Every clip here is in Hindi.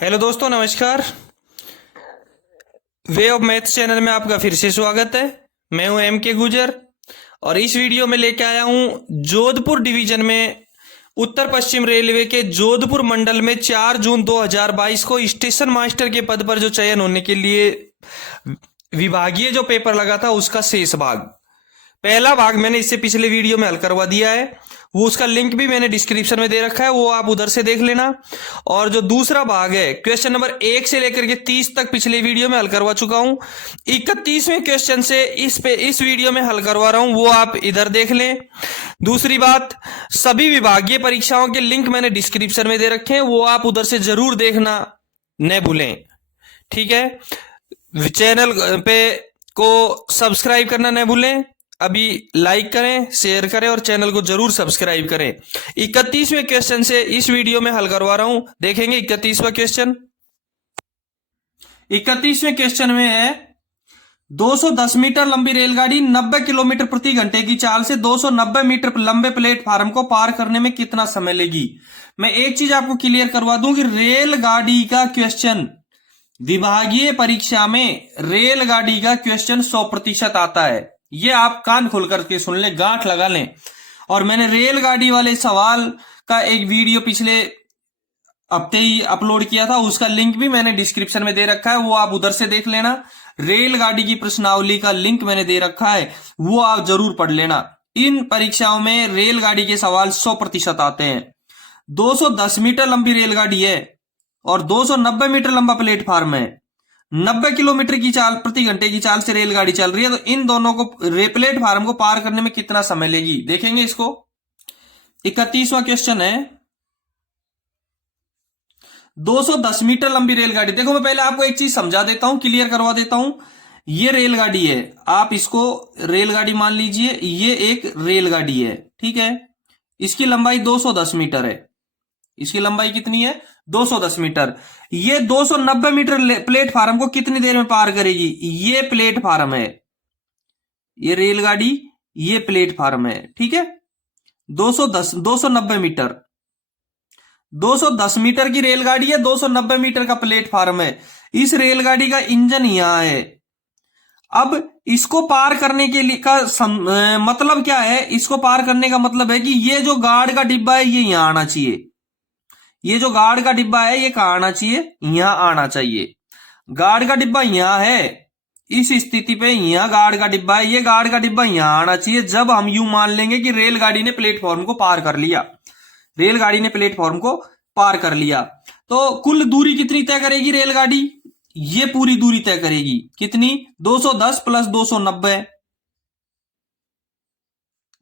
हेलो दोस्तों, नमस्कार। वे ऑफ मैथ्स चैनल में आपका फिर से स्वागत है। मैं हूं एम के गुजर और इस वीडियो में लेके आया हूं जोधपुर डिवीजन में उत्तर पश्चिम रेलवे के जोधपुर मंडल में 4 जून 2022 को स्टेशन मास्टर के पद पर जो चयन होने के लिए विभागीय जो पेपर लगा था उसका शेष भाग। पहला भाग मैंने इससे पिछले वीडियो में हल करवा दिया है, वो उसका लिंक भी मैंने डिस्क्रिप्शन में दे रखा है, वो आप उधर से देख लेना। और जो दूसरा भाग है, क्वेश्चन नंबर 1 से लेकर के 30 तक पिछले वीडियो में हल करवा चुका हूं। 31वें क्वेश्चन से इस वीडियो में हल करवा रहा हूं, वो आप इधर देख लें। दूसरी बात, सभी विभागीय परीक्षाओं के लिंक मैंने डिस्क्रिप्शन में दे रखे हैं, वो आप उधर से जरूर देखना न भूलें, ठीक है। चैनल पे को सब्सक्राइब करना न भूलें। अभी लाइक करें, शेयर करें और चैनल को जरूर सब्सक्राइब करें। 31वें क्वेश्चन से इस वीडियो में हल करवा रहा हूं, देखेंगे 31वां क्वेश्चन। 31वें क्वेश्चन में है 210 मीटर लंबी रेलगाड़ी 90 किलोमीटर प्रति घंटे की चाल से 290 मीटर लंबे प्लेटफार्म को पार करने में कितना समय लेगी। मैं एक चीज आपको क्लियर करवा दूं कि रेलगाड़ी का क्वेश्चन विभागीय परीक्षा में रेलगाड़ी का क्वेश्चन 100% आता है। ये आप कान खोल करके सुन ले, गांठ लगा लें। और मैंने रेलगाड़ी वाले सवाल का एक वीडियो पिछले हफ्ते ही अपलोड किया था, उसका लिंक भी मैंने डिस्क्रिप्शन में दे रखा है, वो आप उधर से देख लेना। रेलगाड़ी की प्रश्नावली का लिंक मैंने दे रखा है, वो आप जरूर पढ़ लेना। इन परीक्षाओं में रेलगाड़ी के सवाल 100% आते हैं। 210 मीटर लंबी रेलगाड़ी है और 290 मीटर लंबा प्लेटफार्म है। 90 किलोमीटर की चाल प्रति घंटे की चाल से रेलगाड़ी चल रही है, तो इन दोनों को प्लेटफार्म को पार करने में कितना समय लेगी, देखेंगे इसको। 31वां क्वेश्चन है 210 मीटर लंबी रेलगाड़ी। देखो, मैं पहले आपको एक चीज समझा देता हूं, क्लियर करवा देता हूं। ये रेलगाड़ी है, आप इसको रेलगाड़ी मान लीजिए, ये एक रेलगाड़ी है, ठीक है। इसकी लंबाई 210 मीटर है। इसकी लंबाई कितनी है? 210 मीटर। ये 290 मीटर प्लेटफार्म को कितनी देर में पार करेगी? ये प्लेटफार्म है, ये रेलगाड़ी, ये प्लेटफार्म है, ठीक है। 290 मीटर, 210 मीटर की रेलगाड़ी है, 290 मीटर का प्लेटफार्म है। इस रेलगाड़ी का इंजन यहां है। अब इसको पार करने के लिए मतलब क्या है? इसको पार करने का मतलब है कि ये जो गार्ड का डिब्बा है ये यहां आना चाहिए। ये जो गार्ड का डिब्बा है ये कहां आना चाहिए? यहां आना चाहिए। गार्ड का डिब्बा यहां है, इस स्थिति पे यहां गार्ड का डिब्बा है, ये गार्ड का डिब्बा यहां आना चाहिए। जब हम यूं मान लेंगे कि रेलगाड़ी ने प्लेटफॉर्म को पार कर लिया, रेलगाड़ी ने प्लेटफॉर्म को पार कर लिया, तो कुल दूरी कितनी तय करेगी रेलगाड़ी? ये पूरी दूरी तय करेगी। कितनी? 210 प्लस 290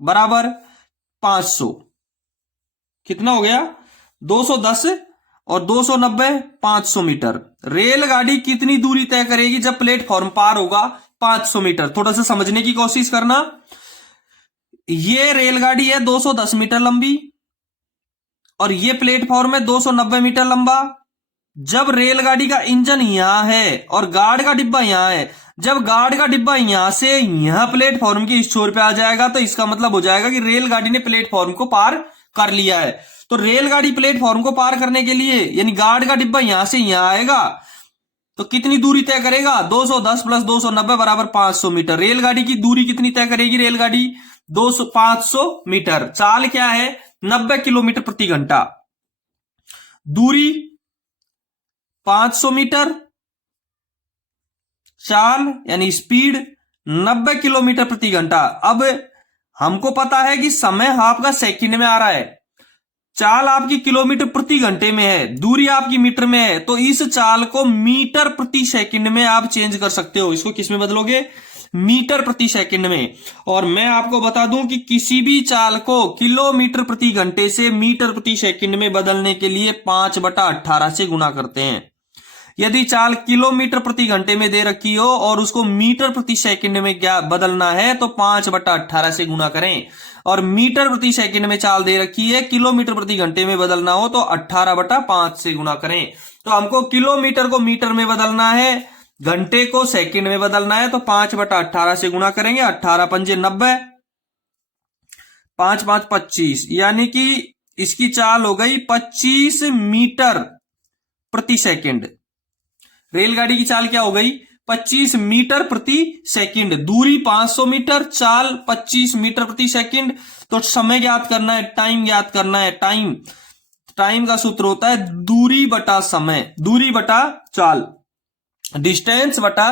बराबर 500। कितना हो गया? 210 और 290, 500 मीटर। रेलगाड़ी कितनी दूरी तय करेगी जब प्लेटफॉर्म पार होगा? 500 मीटर। थोड़ा सा समझने की कोशिश करना। ये रेलगाड़ी है 210 मीटर लंबी और ये प्लेटफॉर्म है 290 मीटर लंबा। जब रेलगाड़ी का इंजन यहां है और गार्ड का डिब्बा यहां है, जब गार्ड का डिब्बा यहां से यहां प्लेटफॉर्म के इस छोर पे आ जाएगा, तो इसका मतलब हो जाएगा कि रेलगाड़ी ने प्लेटफॉर्म को पार कर लिया है। तो रेलगाड़ी प्लेटफॉर्म को पार करने के लिए, यानी गार्ड का डिब्बा यहां से यहां आएगा, तो कितनी दूरी तय करेगा? 210 प्लस 290 बराबर 500 मीटर। रेलगाड़ी की दूरी कितनी तय करेगी? रेलगाड़ी 500 मीटर। चाल क्या है? 90 किलोमीटर प्रति घंटा। दूरी 500 मीटर, चाल यानी स्पीड 90 किलोमीटर प्रति घंटा। अब हमको पता है कि समय आपका सेकंड में आ रहा है, चाल आपकी किलोमीटर प्रति घंटे में है, दूरी आपकी मीटर में है, तो इस चाल को मीटर प्रति सेकंड में आप चेंज कर सकते हो। इसको किस में बदलोगे? मीटर प्रति सेकंड में। और मैं आपको बता दूं कि किसी भी चाल को किलोमीटर प्रति घंटे से मीटर प्रति सेकंड में बदलने के लिए 5/18 से गुणा करते हैं। यदि चाल किलोमीटर प्रति घंटे में दे रखी हो और उसको मीटर प्रति सेकंड में क्या बदलना है, तो 5/18 से गुणा करें। और मीटर प्रति सेकंड में चाल दे रखी है, किलोमीटर प्रति घंटे में बदलना हो तो 18/5 से गुणा करें। तो हमको किलोमीटर को मीटर में बदलना है, घंटे को सेकंड में बदलना है, तो 5/18 से गुणा करेंगे। 18 पंजे 90, 5 5 25, यानी कि इसकी चाल हो गई 25 मीटर प्रति सेकंड। रेलगाड़ी की चाल क्या हो गई? 25 मीटर प्रति सेकंड। दूरी 500 मीटर, चाल 25 मीटर प्रति सेकंड। तो समय ज्ञात करना है, टाइम ज्ञात करना है। टाइम का सूत्र होता है दूरी बटा समय, दूरी बटा चाल, डिस्टेंस बटा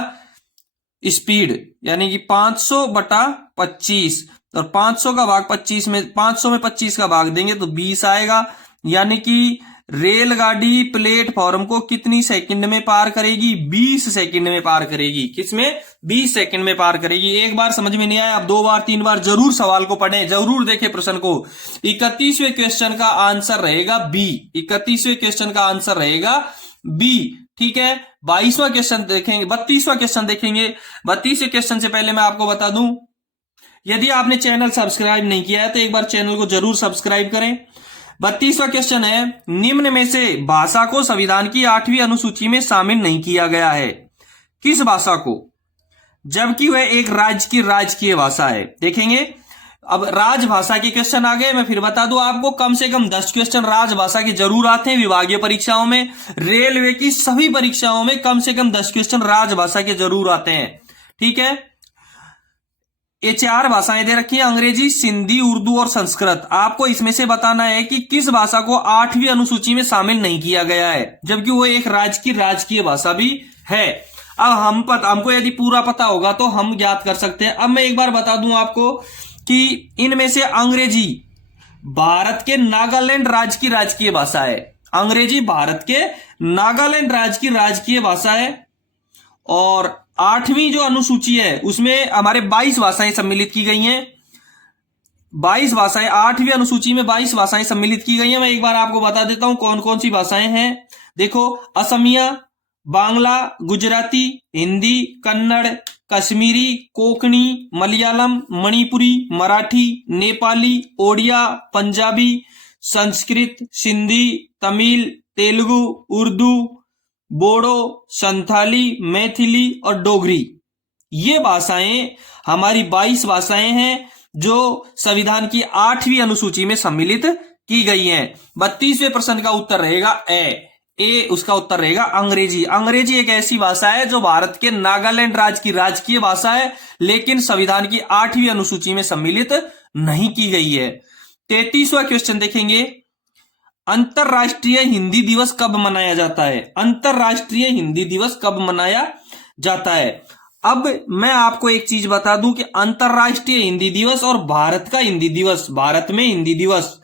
स्पीड, यानी कि 500 बटा 25। और 500 का भाग 25 में, 500 में 25 का भाग देंगे तो 20 आएगा। यानी कि रेलगाड़ी प्लेटफॉर्म को कितनी सेकंड में पार करेगी? 20 सेकंड में पार करेगी। किसमें? 20 सेकंड में पार करेगी। एक बार समझ में नहीं आया, आप 2 बार 3 बार जरूर सवाल को पढ़ें, जरूर देखें प्रश्न को। 31वें क्वेश्चन का आंसर रहेगा बी। 31वें क्वेश्चन का आंसर रहेगा बी। ठीक है, 22वां क्वेश्चन देखेंगे, 32वां क्वेश्चन देखेंगे। 32वें क्वेश्चन से पहले मैं आपको बता दूं, यदि आपने चैनल सब्सक्राइब नहीं किया है तो एक बार चैनल को जरूर सब्सक्राइब करें। 32वां क्वेश्चन है, निम्न में से भाषा को संविधान की 8वीं अनुसूची में शामिल नहीं किया गया है। किस भाषा को? जबकि वह एक राज्य की राजकीय भाषा है। देखेंगे, अब राजभाषा के क्वेश्चन आ गए। मैं फिर बता दूं आपको, कम से कम 10 क्वेश्चन राजभाषा के जरूर आते हैं विभागीय परीक्षाओं में। रेलवे की सभी परीक्षाओं में कम से कम 10 क्वेश्चन राजभाषा के जरूर आते हैं। ठीक है, ये 4 भाषाएं दे रखी है, अंग्रेजी, सिंधी, उर्दू और संस्कृत। आपको इसमें से बताना है कि किस भाषा को 8वीं अनुसूची में शामिल नहीं किया गया है, जबकि वो एक राज्य की राजकीय भाषा भी है। अब हमको यदि पूरा पता होगा तो हम ज्ञात कर सकते हैं। अब मैं एक बार बता दूं आपको कि इनमें से अंग्रेजी भारत के नागालैंड राज्य की राजकीय भाषा है। अंग्रेजी भारत के नागालैंड राज्य की राजकीय भाषा है। और 8वीं जो अनुसूची है उसमें हमारे 22 भाषाएं सम्मिलित की गई हैं। 22 भाषाएं, 8वीं अनुसूची में 22 भाषाएं सम्मिलित की गई हैं। मैं एक बार आपको बता देता हूं कौन कौन सी भाषाएं हैं। देखो, असमिया, बांग्ला, गुजराती, हिंदी, कन्नड़, कश्मीरी, कोंकणी, मलयालम, मणिपुरी, मराठी, नेपाली, ओडिया, पंजाबी, संस्कृत, सिंधी, तमिल, तेलुगु, उर्दू, बोडो, संथाली, मैथिली और डोगरी। ये भाषाएं हमारी 22 भाषाएं हैं जो संविधान की 8वीं अनुसूची में सम्मिलित की गई हैं। 32वें प्रश्न का उत्तर रहेगा ए, उसका उत्तर रहेगा अंग्रेजी। अंग्रेजी एक ऐसी भाषा है जो भारत के नागालैंड राज्य की राजकीय भाषा है, लेकिन संविधान की 8वीं अनुसूची में सम्मिलित नहीं की गई है। 33वां क्वेश्चन देखेंगे, अंतरराष्ट्रीय हिंदी दिवस कब मनाया जाता है? अंतरराष्ट्रीय हिंदी दिवस कब मनाया जाता है? अब मैं आपको एक चीज बता दूं कि अंतरराष्ट्रीय हिंदी दिवस और भारत का हिंदी दिवस, भारत में हिंदी दिवस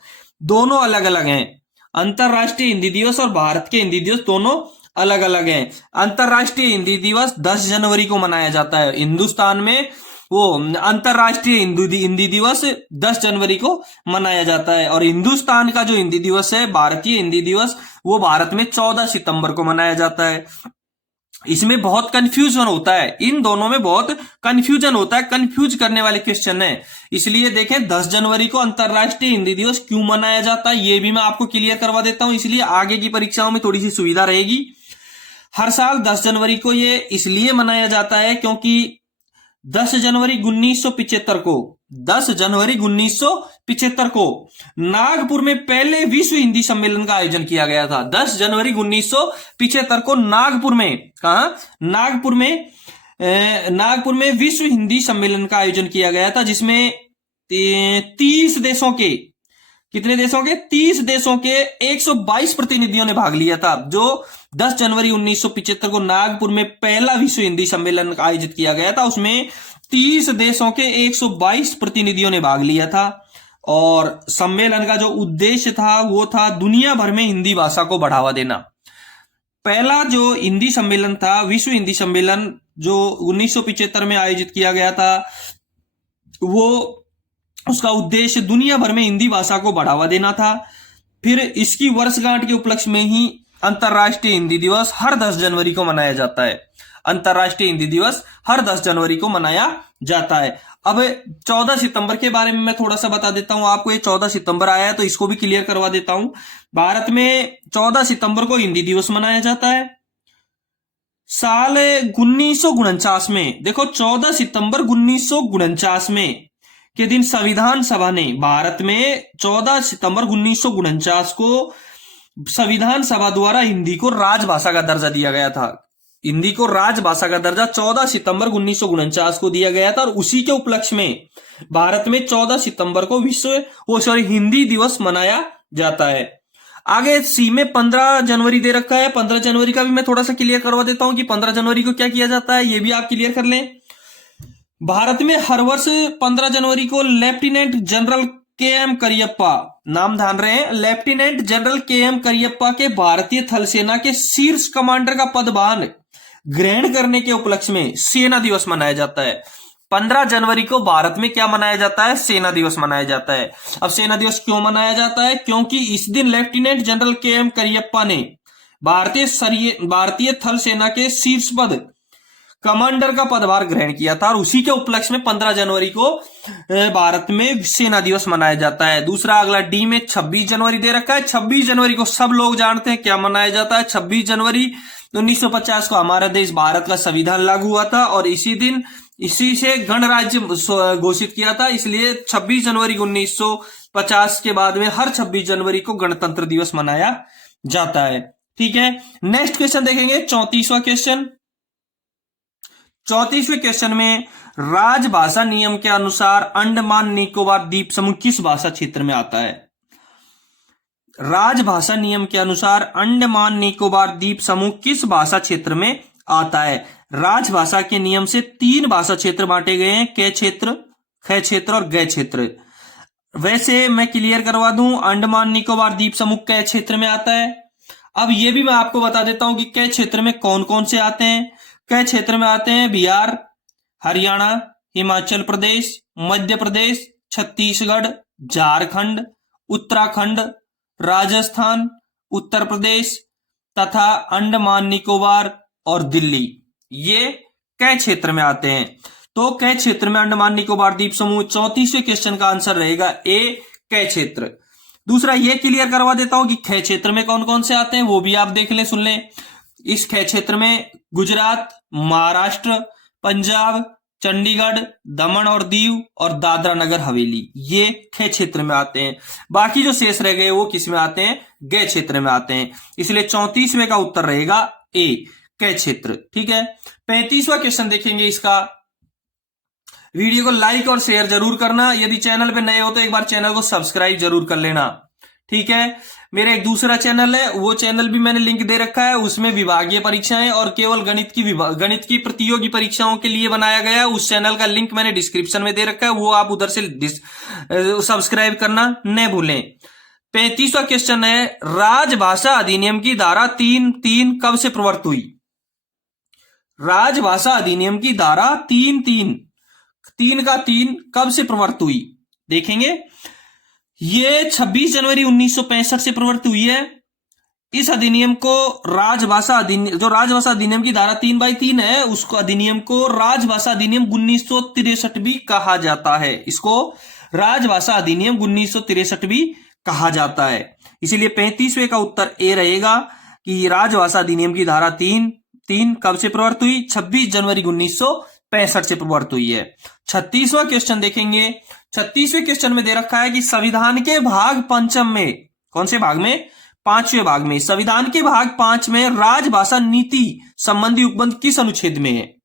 दोनों अलग अलग हैं। अंतरराष्ट्रीय हिंदी दिवस और भारत के हिंदी दिवस दोनों अलग अलग हैं। अंतरराष्ट्रीय हिंदी दिवस 10 जनवरी को मनाया जाता है हिंदुस्तान में। वो अंतरराष्ट्रीय हिंदी दिवस 10 जनवरी को मनाया जाता है। और हिंदुस्तान का जो हिंदी दिवस है, भारतीय हिंदी दिवस, वो भारत में 14 सितंबर को मनाया जाता है। इसमें बहुत कंफ्यूजन होता है, इन दोनों में बहुत कंफ्यूजन होता है, कंफ्यूज करने वाले क्वेश्चन है। इसलिए देखें, 10 जनवरी को अंतरराष्ट्रीय हिंदी दिवस क्यों मनाया जाता है ये भी मैं आपको क्लियर करवा देता हूं, इसलिए आगे की परीक्षाओं में थोड़ी सी सुविधा रहेगी। हर साल 10 जनवरी को ये इसलिए मनाया जाता है क्योंकि 10 जनवरी 1975 को 10 जनवरी 1975 को नागपुर में पहले विश्व हिंदी सम्मेलन का आयोजन किया गया था। 10 जनवरी 1975 को नागपुर में, कहा? नागपुर में विश्व हिंदी सम्मेलन का आयोजन किया गया था, जिसमें 30 देशों के, कितने देशों के? 30 देशों के 122 प्रतिनिधियों ने भाग लिया था। जो 10 जनवरी 1975 को नागपुर में पहला विश्व हिंदी सम्मेलन आयोजित किया गया था, उसमें 30 देशों के 122 प्रतिनिधियों ने भाग लिया था। और सम्मेलन का जो उद्देश्य था वो था दुनिया भर में हिंदी भाषा को बढ़ावा देना। पहला जो हिंदी सम्मेलन था, विश्व हिंदी सम्मेलन, जो 1975 में आयोजित किया गया था, वो उसका उद्देश्य दुनिया भर में हिंदी भाषा को बढ़ावा देना था। फिर इसकी वर्षगांठ के उपलक्ष्य में ही अंतरराष्ट्रीय हिंदी दिवस हर 10 जनवरी को मनाया जाता है। अंतरराष्ट्रीय हिंदी दिवस हर 10 जनवरी को मनाया जाता है। अब 14 सितंबर के बारे में मैं थोड़ा सा बता देता हूं आपको। ये 14 सितंबर आया है तो इसको भी क्लियर करवा देता हूं। भारत में 14 सितंबर को हिंदी दिवस मनाया जाता है। साल 1949 में, देखो 14 सितंबर 1949 में के दिन संविधान सभा ने भारत में 14 सितंबर 1949 को संविधान सभा द्वारा हिंदी को राजभाषा का दर्जा दिया गया था। हिंदी को राजभाषा का दर्जा 14 सितंबर 1949 को दिया गया था और उसी के उपलक्ष्य में भारत में 14 सितंबर को हिंदी दिवस मनाया जाता है। आगे सी में 15 जनवरी दे रखा है। 15 जनवरी का भी मैं थोड़ा सा क्लियर करवा देता हूं कि 15 जनवरी को क्या किया जाता है, ये भी आप क्लियर कर लें। भारत में हर वर्ष 15 जनवरी को लेफ्टिनेंट जनरल के.एम. करियप्पा, नाम ध्यान रहे हैं, लेफ्टिनेंट जनरल के.एम. करियप्पा के भारतीय थल सेना के शीर्ष कमांडर का पदभार ग्रहण करने के उपलक्ष्य में सेना दिवस मनाया जाता है। 15 जनवरी को भारत में क्या मनाया जाता है, सेना दिवस मनाया जाता है। अब सेना दिवस क्यों मनाया जाता है, क्योंकि इस दिन लेफ्टिनेंट जनरल के.एम. करियप्पा ने भारतीय थल सेना के शीर्ष पद कमांडर का पदभार ग्रहण किया था और उसी के उपलक्ष्य में 15 जनवरी को भारत में सेना दिवस मनाया जाता है। दूसरा अगला डी में 26 जनवरी दे रखा है। 26 जनवरी को सब लोग जानते हैं क्या मनाया जाता है। 26 जनवरी 1950 को हमारा देश भारत का संविधान लागू हुआ था और इसी से गणराज्य घोषित किया था, इसलिए 26 जनवरी 1950 के बाद में हर 26 जनवरी को गणतंत्र दिवस मनाया जाता है। ठीक है, नेक्स्ट क्वेश्चन देखेंगे 34वां क्वेश्चन। 34वें क्वेश्चन में राजभाषा नियम के अनुसार अंडमान निकोबार द्वीप समूह किस भाषा क्षेत्र में आता है। राजभाषा नियम के अनुसार अंडमान निकोबार द्वीप समूह किस भाषा क्षेत्र में आता है। राजभाषा के नियम से 3 भाषा क्षेत्र बांटे गए हैं, क क्षेत्र, ख क्षेत्र और ग क्षेत्र। वैसे मैं क्लियर करवा दूं, अंडमान निकोबार द्वीप समूह क क्षेत्र में आता है। अब ये भी मैं आपको बता देता हूं कि क क्षेत्र में कौन कौन से आते हैं। क क्षेत्र में आते हैं बिहार, हरियाणा, हिमाचल प्रदेश, मध्य प्रदेश, छत्तीसगढ़, झारखंड, उत्तराखंड, राजस्थान, उत्तर प्रदेश तथा अंडमान निकोबार और दिल्ली, ये क क्षेत्र में आते हैं। तो क क्षेत्र में अंडमान निकोबार द्वीप समूह। 34वें क्वेश्चन का आंसर रहेगा ए, क क्षेत्र। दूसरा ये क्लियर करवा देता हूं कि ख क्षेत्र में कौन कौन से आते हैं, वो भी आप देख लें, सुन लें। इस ख क्षेत्र में गुजरात, महाराष्ट्र, पंजाब, चंडीगढ़, दमन और दीव और दादरा नगर हवेली, ये ख क्षेत्र में आते हैं। बाकी जो शेष रह गए वो किस में आते हैं, ग क्षेत्र में आते हैं। इसलिए 34वें का उत्तर रहेगा ए, क क्षेत्र। ठीक है, 35वां क्वेश्चन देखेंगे इसका। वीडियो को लाइक और शेयर जरूर करना। यदि चैनल पे नए हो तो एक बार चैनल को सब्सक्राइब जरूर कर लेना। ठीक है, मेरा एक दूसरा चैनल है, वो चैनल भी मैंने लिंक दे रखा है। उसमें विभागीय परीक्षाएं और केवल गणित की प्रतियोगी परीक्षाओं के लिए बनाया गया है। उस चैनल का लिंक मैंने डिस्क्रिप्शन में दे रखा है, वो आप उधर से सब्सक्राइब करना न भूलें। 35वां क्वेश्चन है, राजभाषा अधिनियम की धारा 3(3) कब से प्रवर्तित हुई। राजभाषा अधिनियम की धारा 3 का 3 कब से प्रवर्तित हुई, देखेंगे। ये 26 जनवरी 1965 से प्रवर्तित हुई है। इस अधिनियम को राजभाषा अधिनियम की धारा 3/3 है, उसको अधिनियम को राजभाषा अधिनियम 1963 भी कहा जाता है। इसको राजभाषा अधिनियम 1963 भी कहा जाता है। इसीलिए 35वें का उत्तर ए रहेगा कि राजभाषा अधिनियम की धारा 3 कब से प्रवर्तित हुई, 26 जनवरी 1965 से प्रवर्तित हुई है। 36वां क्वेश्चन देखेंगे। 36वें क्वेश्चन में दे रखा है कि संविधान के भाग 5 में, कौन से भाग में, 5वें भाग में, संविधान के भाग 5 में राजभाषा नीति संबंधी उपबंध किस अनुच्छेद में है।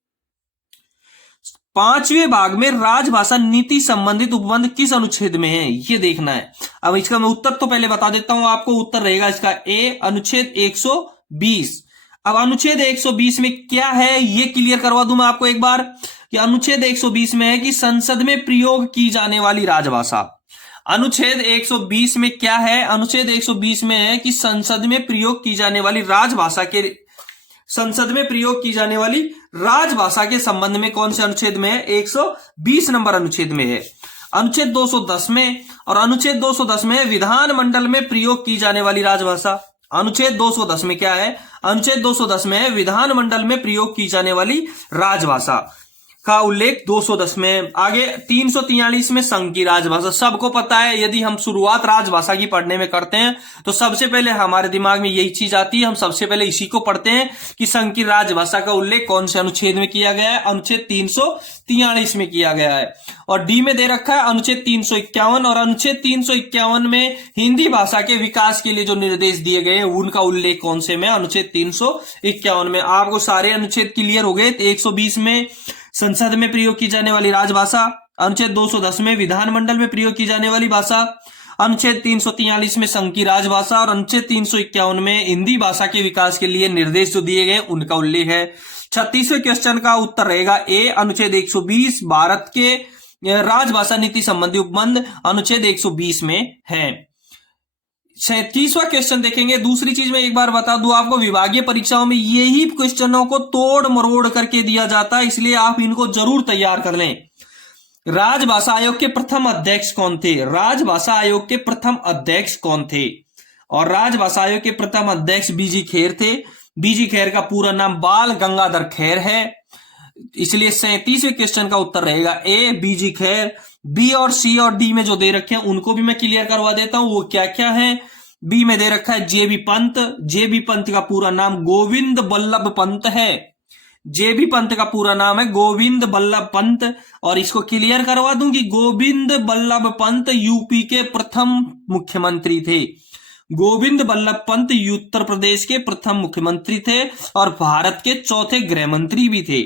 5वें भाग में राजभाषा नीति संबंधित उपबंध किस अनुच्छेद में है, ये देखना है। अब इसका मैं उत्तर तो पहले बता देता हूं आपको। उत्तर रहेगा इसका ए, अनुच्छेद 120। अब अनुच्छेद 120 में क्या है ये क्लियर करवा दूं मैं आपको एक बार कि अनुच्छेद 120 में है कि संसद में प्रयोग की जाने वाली राजभाषा। अनुच्छेद 120 में क्या है, अनुच्छेद 120 में है कि संसद में प्रयोग की जाने वाली राजभाषा के संबंध में कौन से अनुच्छेद में है, 120 नंबर अनुच्छेद में है। अनुच्छेद 210 में, और अनुच्छेद 210 में विधानमंडल में प्रयोग की जाने वाली राजभाषा। अनुच्छेद 210 में क्या है, अनुच्छेद 210 में विधानमंडल में प्रयोग की जाने वाली राजभाषा। का उल्लेख 210 में। आगे 343 में संघ की राजभाषा। सबको पता है, यदि हम शुरुआत राजभाषा की पढ़ने में करते हैं तो सबसे पहले हमारे दिमाग में यही चीज आती है, हम सबसे पहले इसी को पढ़ते हैं कि संघ की राजभाषा का उल्लेख कौन से अनुच्छेद में किया गया है। अनुच्छेद 343 में किया गया है। और डी में दे रखा है अनुच्छेद 351, और अनुच्छेद 351 में हिंदी भाषा के विकास के लिए जो निर्देश दिए गए हैं उनका उल्लेख कौन से में, अनुच्छेद 351 में। आपको सारे अनुच्छेद क्लियर हो गए। 120 में संसद में प्रयोग की जाने वाली राजभाषा, अनुच्छेद 210 में विधानमंडल में प्रयोग की जाने वाली भाषा, अनुच्छेद 343 में संघ की राजभाषा और अनुच्छेद 351 में हिंदी भाषा के विकास के लिए निर्देश जो दिए गए उनका उल्लेख है। 36वें क्वेश्चन का उत्तर रहेगा ए, अनुच्छेद 120 भारत के राजभाषा नीति संबंधी उपबंध अनुच्छेद 120 में है। 37वां क्वेश्चन देखेंगे। दूसरी चीज मैं एक बार बता दूं आपको, विभागीय परीक्षाओं में यही क्वेश्चनों को तोड़ मरोड़ करके दिया जाता है, इसलिए आप इनको जरूर तैयार कर लें। राजभाषा आयोग के प्रथम अध्यक्ष कौन थे? राजभाषा आयोग के प्रथम अध्यक्ष कौन थे? और राजभाषा आयोग के प्रथम अध्यक्ष बीजी खेर थे। बीजी खेर का पूरा नाम बाल गंगाधर खेर है, इसलिए 37वें क्वेश्चन का उत्तर रहेगा ए, बीजी खेर। बी और सी और डी में जो दे रखे हैं उनको भी मैं क्लियर करवा देता हूं, वो क्या क्या है। बी में दे रखा है जेबी पंत। जेबी पंत का पूरा नाम गोविंद बल्लभ पंत है। जेबी पंत का पूरा नाम है गोविंद बल्लभ पंत। और इसको क्लियर करवा दूं कि गोविंद बल्लभ पंत यूपी के प्रथम मुख्यमंत्री थे। गोविंद बल्लभ पंत उत्तर प्रदेश के प्रथम मुख्यमंत्री थे और भारत के चौथे गृह मंत्री भी थे।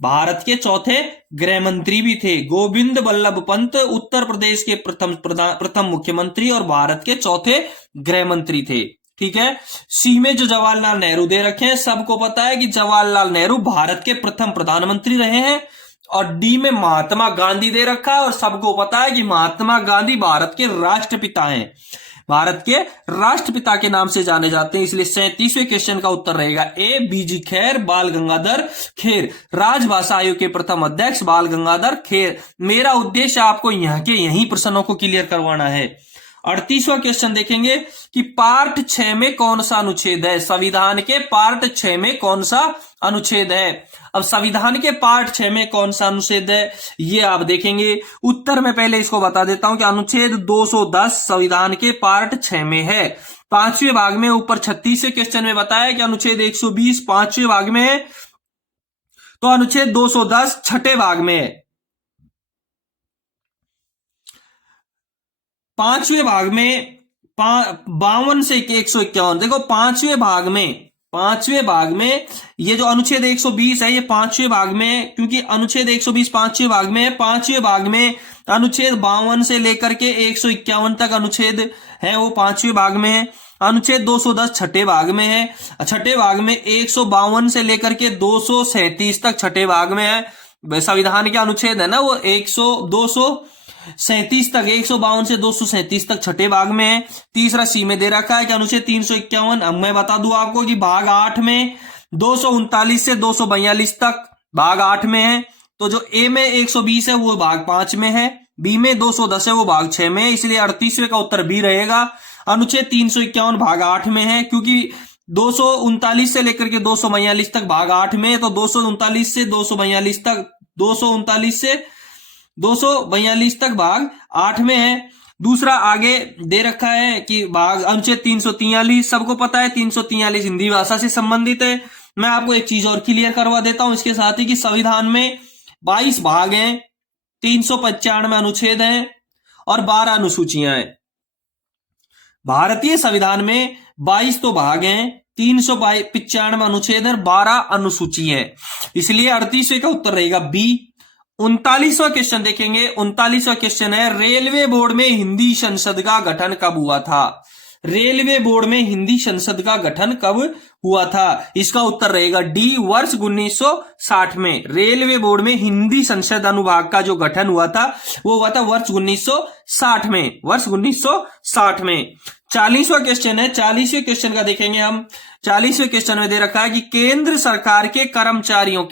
भारत के चौथे गृह मंत्री भी थे। गोविंद बल्लभ पंत उत्तर प्रदेश के प्रथम मुख्यमंत्री और भारत के चौथे गृह मंत्री थे। ठीक है। सी में जो जवाहरलाल नेहरू दे रखे हैं, सबको पता है कि जवाहरलाल नेहरू भारत के प्रथम प्रधानमंत्री रहे हैं। और डी में महात्मा गांधी दे रखा है और सबको पता है कि महात्मा गांधी भारत के राष्ट्रपिता हैं, भारत के राष्ट्रपिता के नाम से जाने जाते हैं। इसलिए 37वें क्वेश्चन का उत्तर रहेगा ए, बीजी खेर, बाल गंगाधर खेर। राजभाषा आयोग के प्रथम अध्यक्ष बाल गंगाधर खेर। मेरा उद्देश्य आपको यहाँ के यही प्रश्नों को क्लियर करवाना है। 38वां क्वेश्चन देखेंगे कि पार्ट 6 में कौन सा अनुच्छेद है? संविधान के पार्ट 6 में कौन सा अनुच्छेद है? अब संविधान के पार्ट 6 में कौन सा अनुच्छेद है ये आप देखेंगे। उत्तर में पहले इसको बता देता हूं कि अनुच्छेद 210 संविधान के पार्ट 6 में है। 5वें भाग में ऊपर 36वें क्वेश्चन में बताया कि अनुच्छेद 120 5वें भाग में है, तो अनुच्छेद 210 6ठे भाग में है। 5वें भाग में 52 से 151। देखो पांचवें भाग में ये जो अनुच्छेद 120 है ये 5वें भाग में, क्योंकि अनुच्छेद 120 5वें भाग में है। 5वें भाग में अनुच्छेद 52 से लेकर के 151 तक अनुच्छेद है वो 5वें भाग में है। अनुच्छेद 210 छठे भाग में है। छठे भाग में 152 से लेकर के 237 तक छठे भाग में है। संविधान के अनुच्छेद है ना वो 237 तक, 152 से 237 तक छठे भाग में है। तीसरा सी में दे रखा है कि अनुच्छेद 351। अब मैं बता दूं आपको कि भाग 8 में 239 से 242 तक भाग 8 में है। तो जो ए में 120 है वो भाग 5 में है, बी में 210 है वो भाग 6 में है, इसलिए 38वें का उत्तर बी रहेगा। अनुच्छेद 351 भाग 8 में है, क्योंकि 239 से लेकर के 242 तक भाग 8 में है, तो 239 से 242 तक 242 तक भाग 8 में है। दूसरा आगे दे रखा है कि भाग अनुच्छेद 343, सबको पता है 343 हिंदी भाषा से संबंधित है। मैं आपको एक चीज और क्लियर करवा देता हूं इसके साथ ही कि संविधान में 22 भाग हैं, 395 अनुच्छेद हैं और 12 अनुसूचियां हैं। भारतीय संविधान में 22 तो भाग हैं, 395 अनुच्छेद और 12 अनुसूची है, इसलिए 38वें का उत्तर रहेगा बी। 39वां क्वेश्चन देखेंगे। 39वां क्वेश्चन है रेलवे बोर्ड में हिंदी संसद का गठन कब हुआ था? रेलवे बोर्ड में हिंदी संसद का गठन कब हुआ था? इसका उत्तर रहेगा डी, वर्ष 1960 में। रेलवे बोर्ड में हिंदी संसद अनुभाग का जो गठन हुआ था वो हुआ था वर्ष 1960 में, वर्ष 1960 में। 40वां क्वेश्चन है। 40वें क्वेश्चन का देखेंगे हम। 40वें क्वेश्चन में दे रखा है कि केंद्र सरकार के कर्मचारियों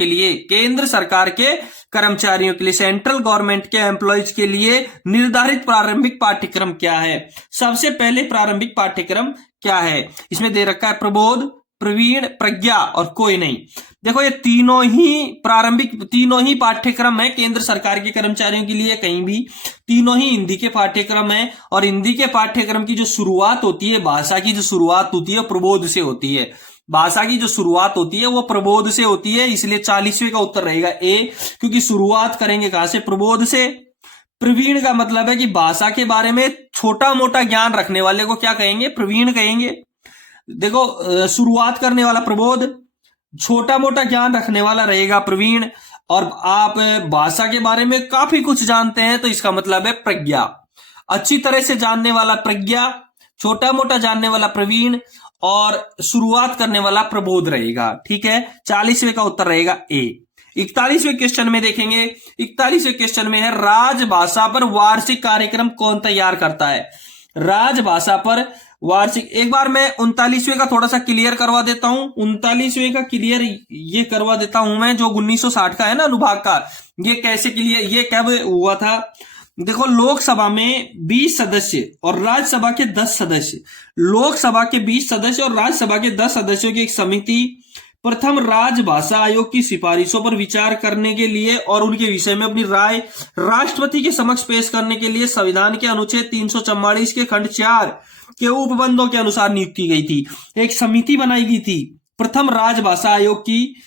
के लिए सेंट्रल गवर्नमेंट के एम्प्लॉयज के लिए निर्धारित प्रारंभिक पाठ्यक्रम क्या है? सबसे पहले प्रारंभिक पाठ्यक्रम क्या है? इसमें दे रखा है प्रबोध, प्रवीण, प्रज्ञा और कोई नहीं। देखो ये तीनों ही पाठ्यक्रम है केंद्र सरकार के कर्मचारियों के लिए, कहीं भी तीनों ही हिंदी के पाठ्यक्रम है। और हिंदी के पाठ्यक्रम की जो शुरुआत होती है, भाषा की जो शुरुआत होती है प्रबोध से होती है। भाषा की जो शुरुआत होती है वो प्रबोध से होती है, इसलिए 40वें का उत्तर रहेगा ए, क्योंकि शुरुआत करेंगे कहां से? प्रबोध से। प्रवीण का मतलब है कि भाषा के बारे में छोटा मोटा ज्ञान रखने वाले को क्या कहेंगे? प्रवीण कहेंगे। देखो शुरुआत करने वाला प्रबोध, छोटा मोटा ज्ञान रखने वाला रहेगा प्रवीण, और आप भाषा के बारे में काफी कुछ जानते हैं तो इसका मतलब है प्रज्ञा। अच्छी तरह से जानने वाला प्रज्ञा, छोटा मोटा जानने वाला प्रवीण, और शुरुआत करने वाला प्रबोध रहेगा। ठीक है, 40वें का उत्तर रहेगा ए। 41वें क्वेश्चन में देखेंगे, 41वें क्वेश्चन में है राजभाषा पर वार्षिक कार्यक्रम कौन तैयार करता है? राजभाषा पर वार्षिक, एक बार मैं 39वें का थोड़ा सा क्लियर करवा देता हूं। 39वें का क्लियर ये करवा देता हूं मैं, जो 1960 का है ना अनुभाग का, ये कैसे क्लियर, ये कब हुआ था? देखो लोकसभा में 20 सदस्य और राज्यसभा के 10 सदस्य, लोकसभा के 20 सदस्य और राज्यसभा के 10 सदस्यों की एक समिति प्रथम राजभाषा आयोग की सिफारिशों पर विचार करने के लिए और उनके विषय में अपनी राय राष्ट्रपति के समक्ष पेश करने के लिए संविधान के अनुच्छेद 344 के खंड 4 के उपबंधों के अनुसार नियुक्त की गई थी। एक समिति बनाई गई थी, प्रथम राजभाषा आयोग की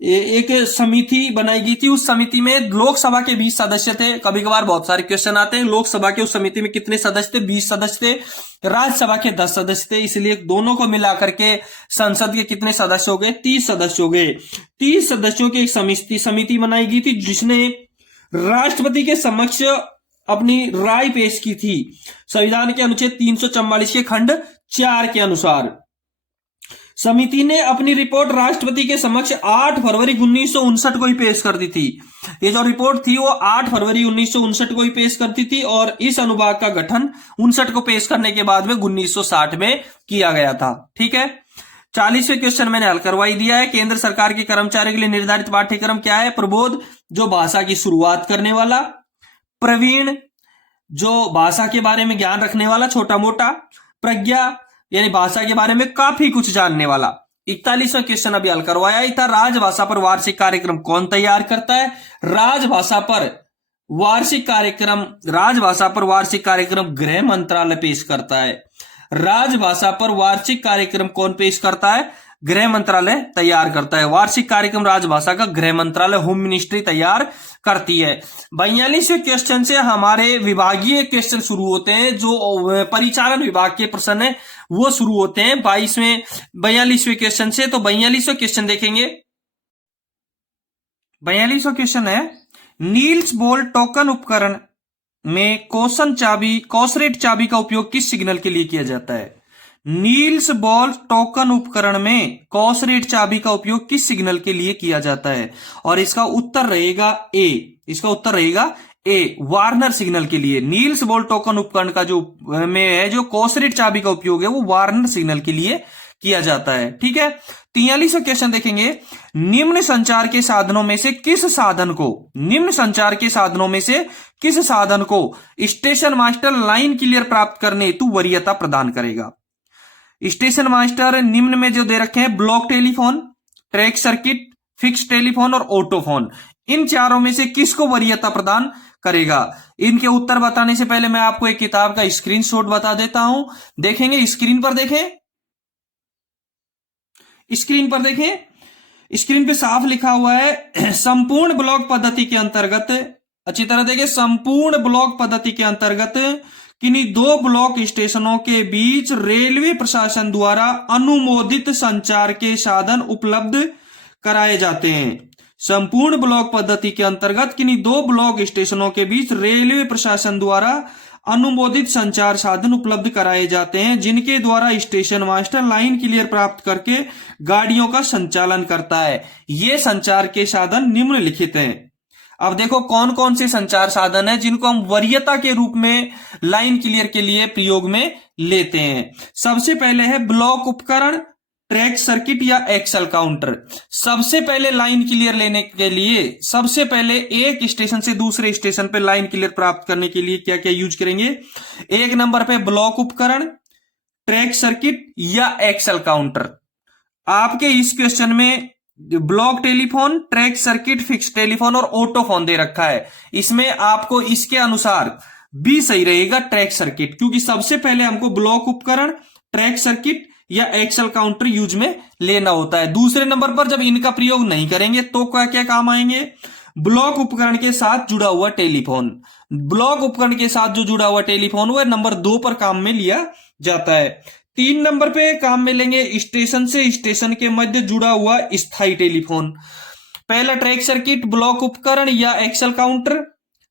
एक समिति बनाई गई थी। उस समिति में लोकसभा के 20 सदस्य थे। कभी कभार बहुत सारे क्वेश्चन आते हैं, लोकसभा के उस समिति में कितने सदस्य थे? 20 सदस्य थे। राज्यसभा के 10 सदस्य थे, इसलिए दोनों को मिलाकर के संसद के कितने सदस्य हो गए? 30 सदस्य हो गए। 30 सदस्यों की एक समिति बनाई गई थी जिसने राष्ट्रपति के समक्ष अपनी राय पेश की थी संविधान के अनुच्छेद 344 के खंड 4 के अनुसार। समिति ने अपनी रिपोर्ट राष्ट्रपति के समक्ष 8 फरवरी 1959 को ही पेश कर दी थी। ये जो रिपोर्ट थी वो 8 फरवरी 1959 को ही पेश करती थी, और इस अनुभाग का गठन 59 को पेश करने के बाद में 1960 में किया गया था। ठीक है, 40वें क्वेश्चन मैंने हल करवाई दिया है। केंद्र सरकार के कर्मचारियों के लिए निर्धारित पाठ्यक्रम क्या है? प्रबोध, जो भाषा की शुरुआत करने वाला, प्रवीण, जो भाषा के बारे में ज्ञान रखने वाला छोटा मोटा, प्रज्ञा यानी भाषा के बारे में काफी कुछ जानने वाला। 41वां क्वेश्चन अभी हल करवाया ही था। राजभाषा पर वार्षिक कार्यक्रम कौन तैयार करता है? राजभाषा पर वार्षिक कार्यक्रम गृह मंत्रालय पेश करता है। राजभाषा पर वार्षिक कार्यक्रम कौन पेश करता है? गृह मंत्रालय तैयार करता है। वार्षिक कार्यक्रम राजभाषा का गृह मंत्रालय, होम मिनिस्ट्री तैयार करती है। 42वें क्वेश्चन से हमारे विभागीय क्वेश्चन शुरू होते हैं, जो परिचालन विभाग के प्रश्न है वो शुरू होते हैं 42वें क्वेश्चन से। तो 42वां क्वेश्चन देखेंगे। 42वां क्वेश्चन है नील्स बोर टोकन उपकरण में कॉसरेट चाबी का उपयोग किस सिग्नल के लिए किया जाता है? नील्स बोर टोकन उपकरण में कॉसरेट चाबी का उपयोग किस सिग्नल के लिए किया जाता है? और इसका उत्तर रहेगा ए। इसका उत्तर रहेगा ए, वार्नर सिग्नल के लिए। नील्स बोर टोकन उपकरण का जो में है जो कॉसरेट चाबी का उपयोग है वो वार्नर सिग्नल के लिए किया जाता है। ठीक है, 43वां क्वेश्चन देखेंगे। निम्न संचार के साधनों में से किस साधन को स्टेशन मास्टर लाइन क्लियर प्राप्त करने हेतु वरीयता प्रदान करेगा? स्टेशन मास्टर निम्न में जो दे रखे हैं, block telephone, track circuit, fix telephone और ऑटोफोन, इन चारों में से किसको वरीयता प्रदान करेगा? इनके उत्तर बताने से पहले मैं आपको एक किताब का स्क्रीनशॉट बता देता हूं। देखेंगे स्क्रीन पर देखें, स्क्रीन पे साफ लिखा हुआ है संपूर्ण ब्लॉक पद्धति के अंतर्गत, अच्छी तरह देखें, संपूर्ण ब्लॉक पद्धति के अंतर्गत किन्हीं 2 ब्लॉक स्टेशनों के बीच रेलवे प्रशासन द्वारा अनुमोदित संचार के साधन उपलब्ध कराए जाते हैं। संपूर्ण ब्लॉक पद्धति के अंतर्गत किन्हीं 2 ब्लॉक स्टेशनों के बीच रेलवे प्रशासन द्वारा अनुमोदित संचार साधन उपलब्ध कराए जाते हैं, जिनके द्वारा स्टेशन मास्टर लाइन क्लियर प्राप्त करके गाड़ियों का संचालन करता है। ये संचार के साधन निम्नलिखित हैं। अब देखो कौन कौन से संचार साधन है जिनको हम वरीयता के रूप में लाइन क्लियर के लिए प्रयोग में लेते हैं। सबसे पहले है ब्लॉक उपकरण, ट्रैक सर्किट या एक्सल काउंटर। सबसे पहले लाइन क्लियर लेने के लिए सबसे पहले एक स्टेशन से दूसरे स्टेशन पे लाइन क्लियर प्राप्त करने के लिए क्या क्या यूज करेंगे? एक नंबर पे ब्लॉक उपकरण, ट्रैक सर्किट या एक्सल काउंटर। आपके इस क्वेश्चन में block telephone, track circuit, fix telephone और ऑटोफोन दे रखा है। इसमें आपको इसके अनुसार बी सही रहेगा, ट्रैक सर्किट, क्योंकि सबसे पहले हमको ब्लॉक उपकरण, ट्रैक सर्किट या एक्सेल काउंटर यूज में लेना होता है। दूसरे नंबर पर जब इनका प्रयोग नहीं करेंगे तो क्या क्या काम आएंगे? ब्लॉक उपकरण के साथ जुड़ा हुआ टेलीफोन, ब्लॉक उपकरण के साथ जो जुड़ा हुआ टेलीफोन वो नंबर 2 पर काम में लिया जाता है। 3 नंबर पे काम में लेंगे स्टेशन से स्टेशन के मध्य जुड़ा हुआ स्थायी टेलीफोन। पहला ट्रैक सर्किट, ब्लॉक उपकरण या एक्सेल काउंटर।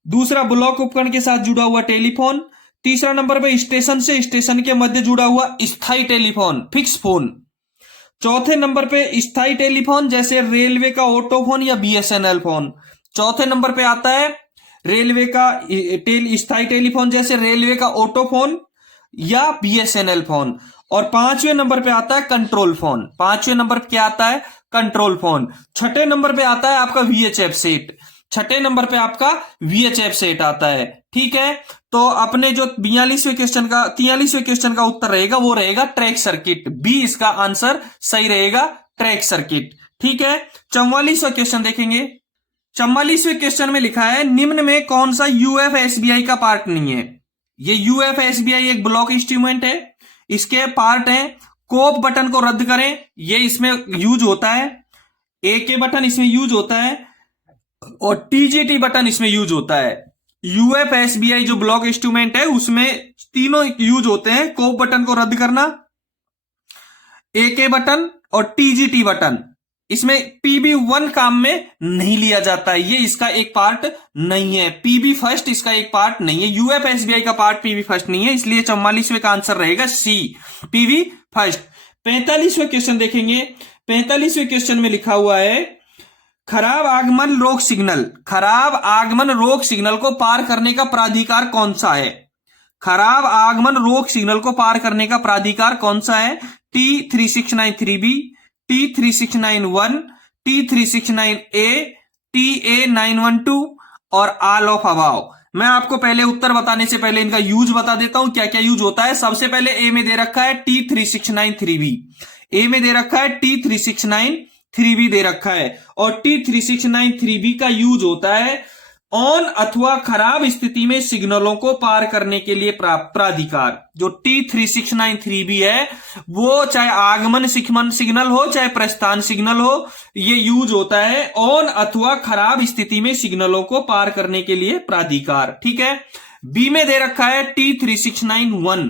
दूसरा ब्लॉक उपकरण के साथ जुड़ा हुआ टेलीफोन। तीसरा नंबर पे स्टेशन से स्टेशन के मध्य जुड़ा हुआ स्थायी टेलीफोन, फिक्स फोन। चौथे नंबर पे स्थायी टेलीफोन जैसे रेलवे का ऑटोफोन या बीएसएनएल फोन। चौथे नंबर पे आता है रेलवे का स्थायी टेलीफोन जैसे रेलवे का ऑटोफोन या बीएसएनएल फोन। और 5वें नंबर पे आता है कंट्रोल फोन। 5वें नंबर पे क्या आता है? Control phone. 6ठे नंबर पे आता है आपका वीएचएफ सेट। 6ठे नंबर पे आपका वीएचएफ सेट आता है। ठीक है, तो अपने जो 43वें क्वेश्चन का उत्तर रहेगा वो रहेगा ट्रैक सर्किट। बी इसका आंसर सही रहेगा, ट्रैक सर्किट। ठीक है, 44वां क्वेश्चन देखेंगे। 44वें क्वेश्चन में लिखा है निम्न में कौन सा यूएफएसबीआई का पार्ट नहीं है? ये यूएफएसबीआई एक ब्लॉक इंस्ट्रूमेंट है, इसके पार्ट है कोप बटन को रद्द करें, ये इसमें यूज होता है। ए के बटन इसमें यूज होता है और टीजीटी बटन इसमें यूज होता है। यूएफएसबीआई जो ब्लॉक इंस्ट्रूमेंट है उसमें तीनों यूज होते हैं, कोप बटन को रद्द करना, ए के बटन और टीजीटी बटन। इसमें PB1 काम में नहीं लिया जाता है, ये इसका एक पार्ट नहीं है। PB फर्स्ट इसका एक पार्ट नहीं है, यूएफएसबीआई का पार्ट PB फर्स्ट नहीं है, इसलिए 44वें का आंसर रहेगा सी, PB फर्स्ट। 45वें क्वेश्चन देखेंगे। 45वें क्वेश्चन में लिखा हुआ है खराब आगमन रोक सिग्नल, खराब आगमन रोक सिग्नल को पार करने का प्राधिकार कौन सा है? खराब आगमन रोक सिग्नल को पार करने का प्राधिकार कौन सा है? T3693B, T3691, T369A, TA912 और ऑल ऑफ अबाव। मैं आपको पहले उत्तर बताने से पहले इनका यूज बता देता हूं, क्या क्या यूज होता है। सबसे पहले ए में दे रखा है T3693B, ए में दे रखा है T369 दे रखा है और T369 का यूज होता है ऑन अथवा खराब स्थिति में सिग्नलों को पार करने के लिए प्राधिकार। जो T3693 है वो चाहे आगमन सिग्नल हो चाहे प्रस्थान सिग्नल हो, ये यूज होता है ऑन अथवा खराब स्थिति में सिग्नलों को पार करने के लिए प्राधिकार। ठीक है, बी में दे रखा है T3691,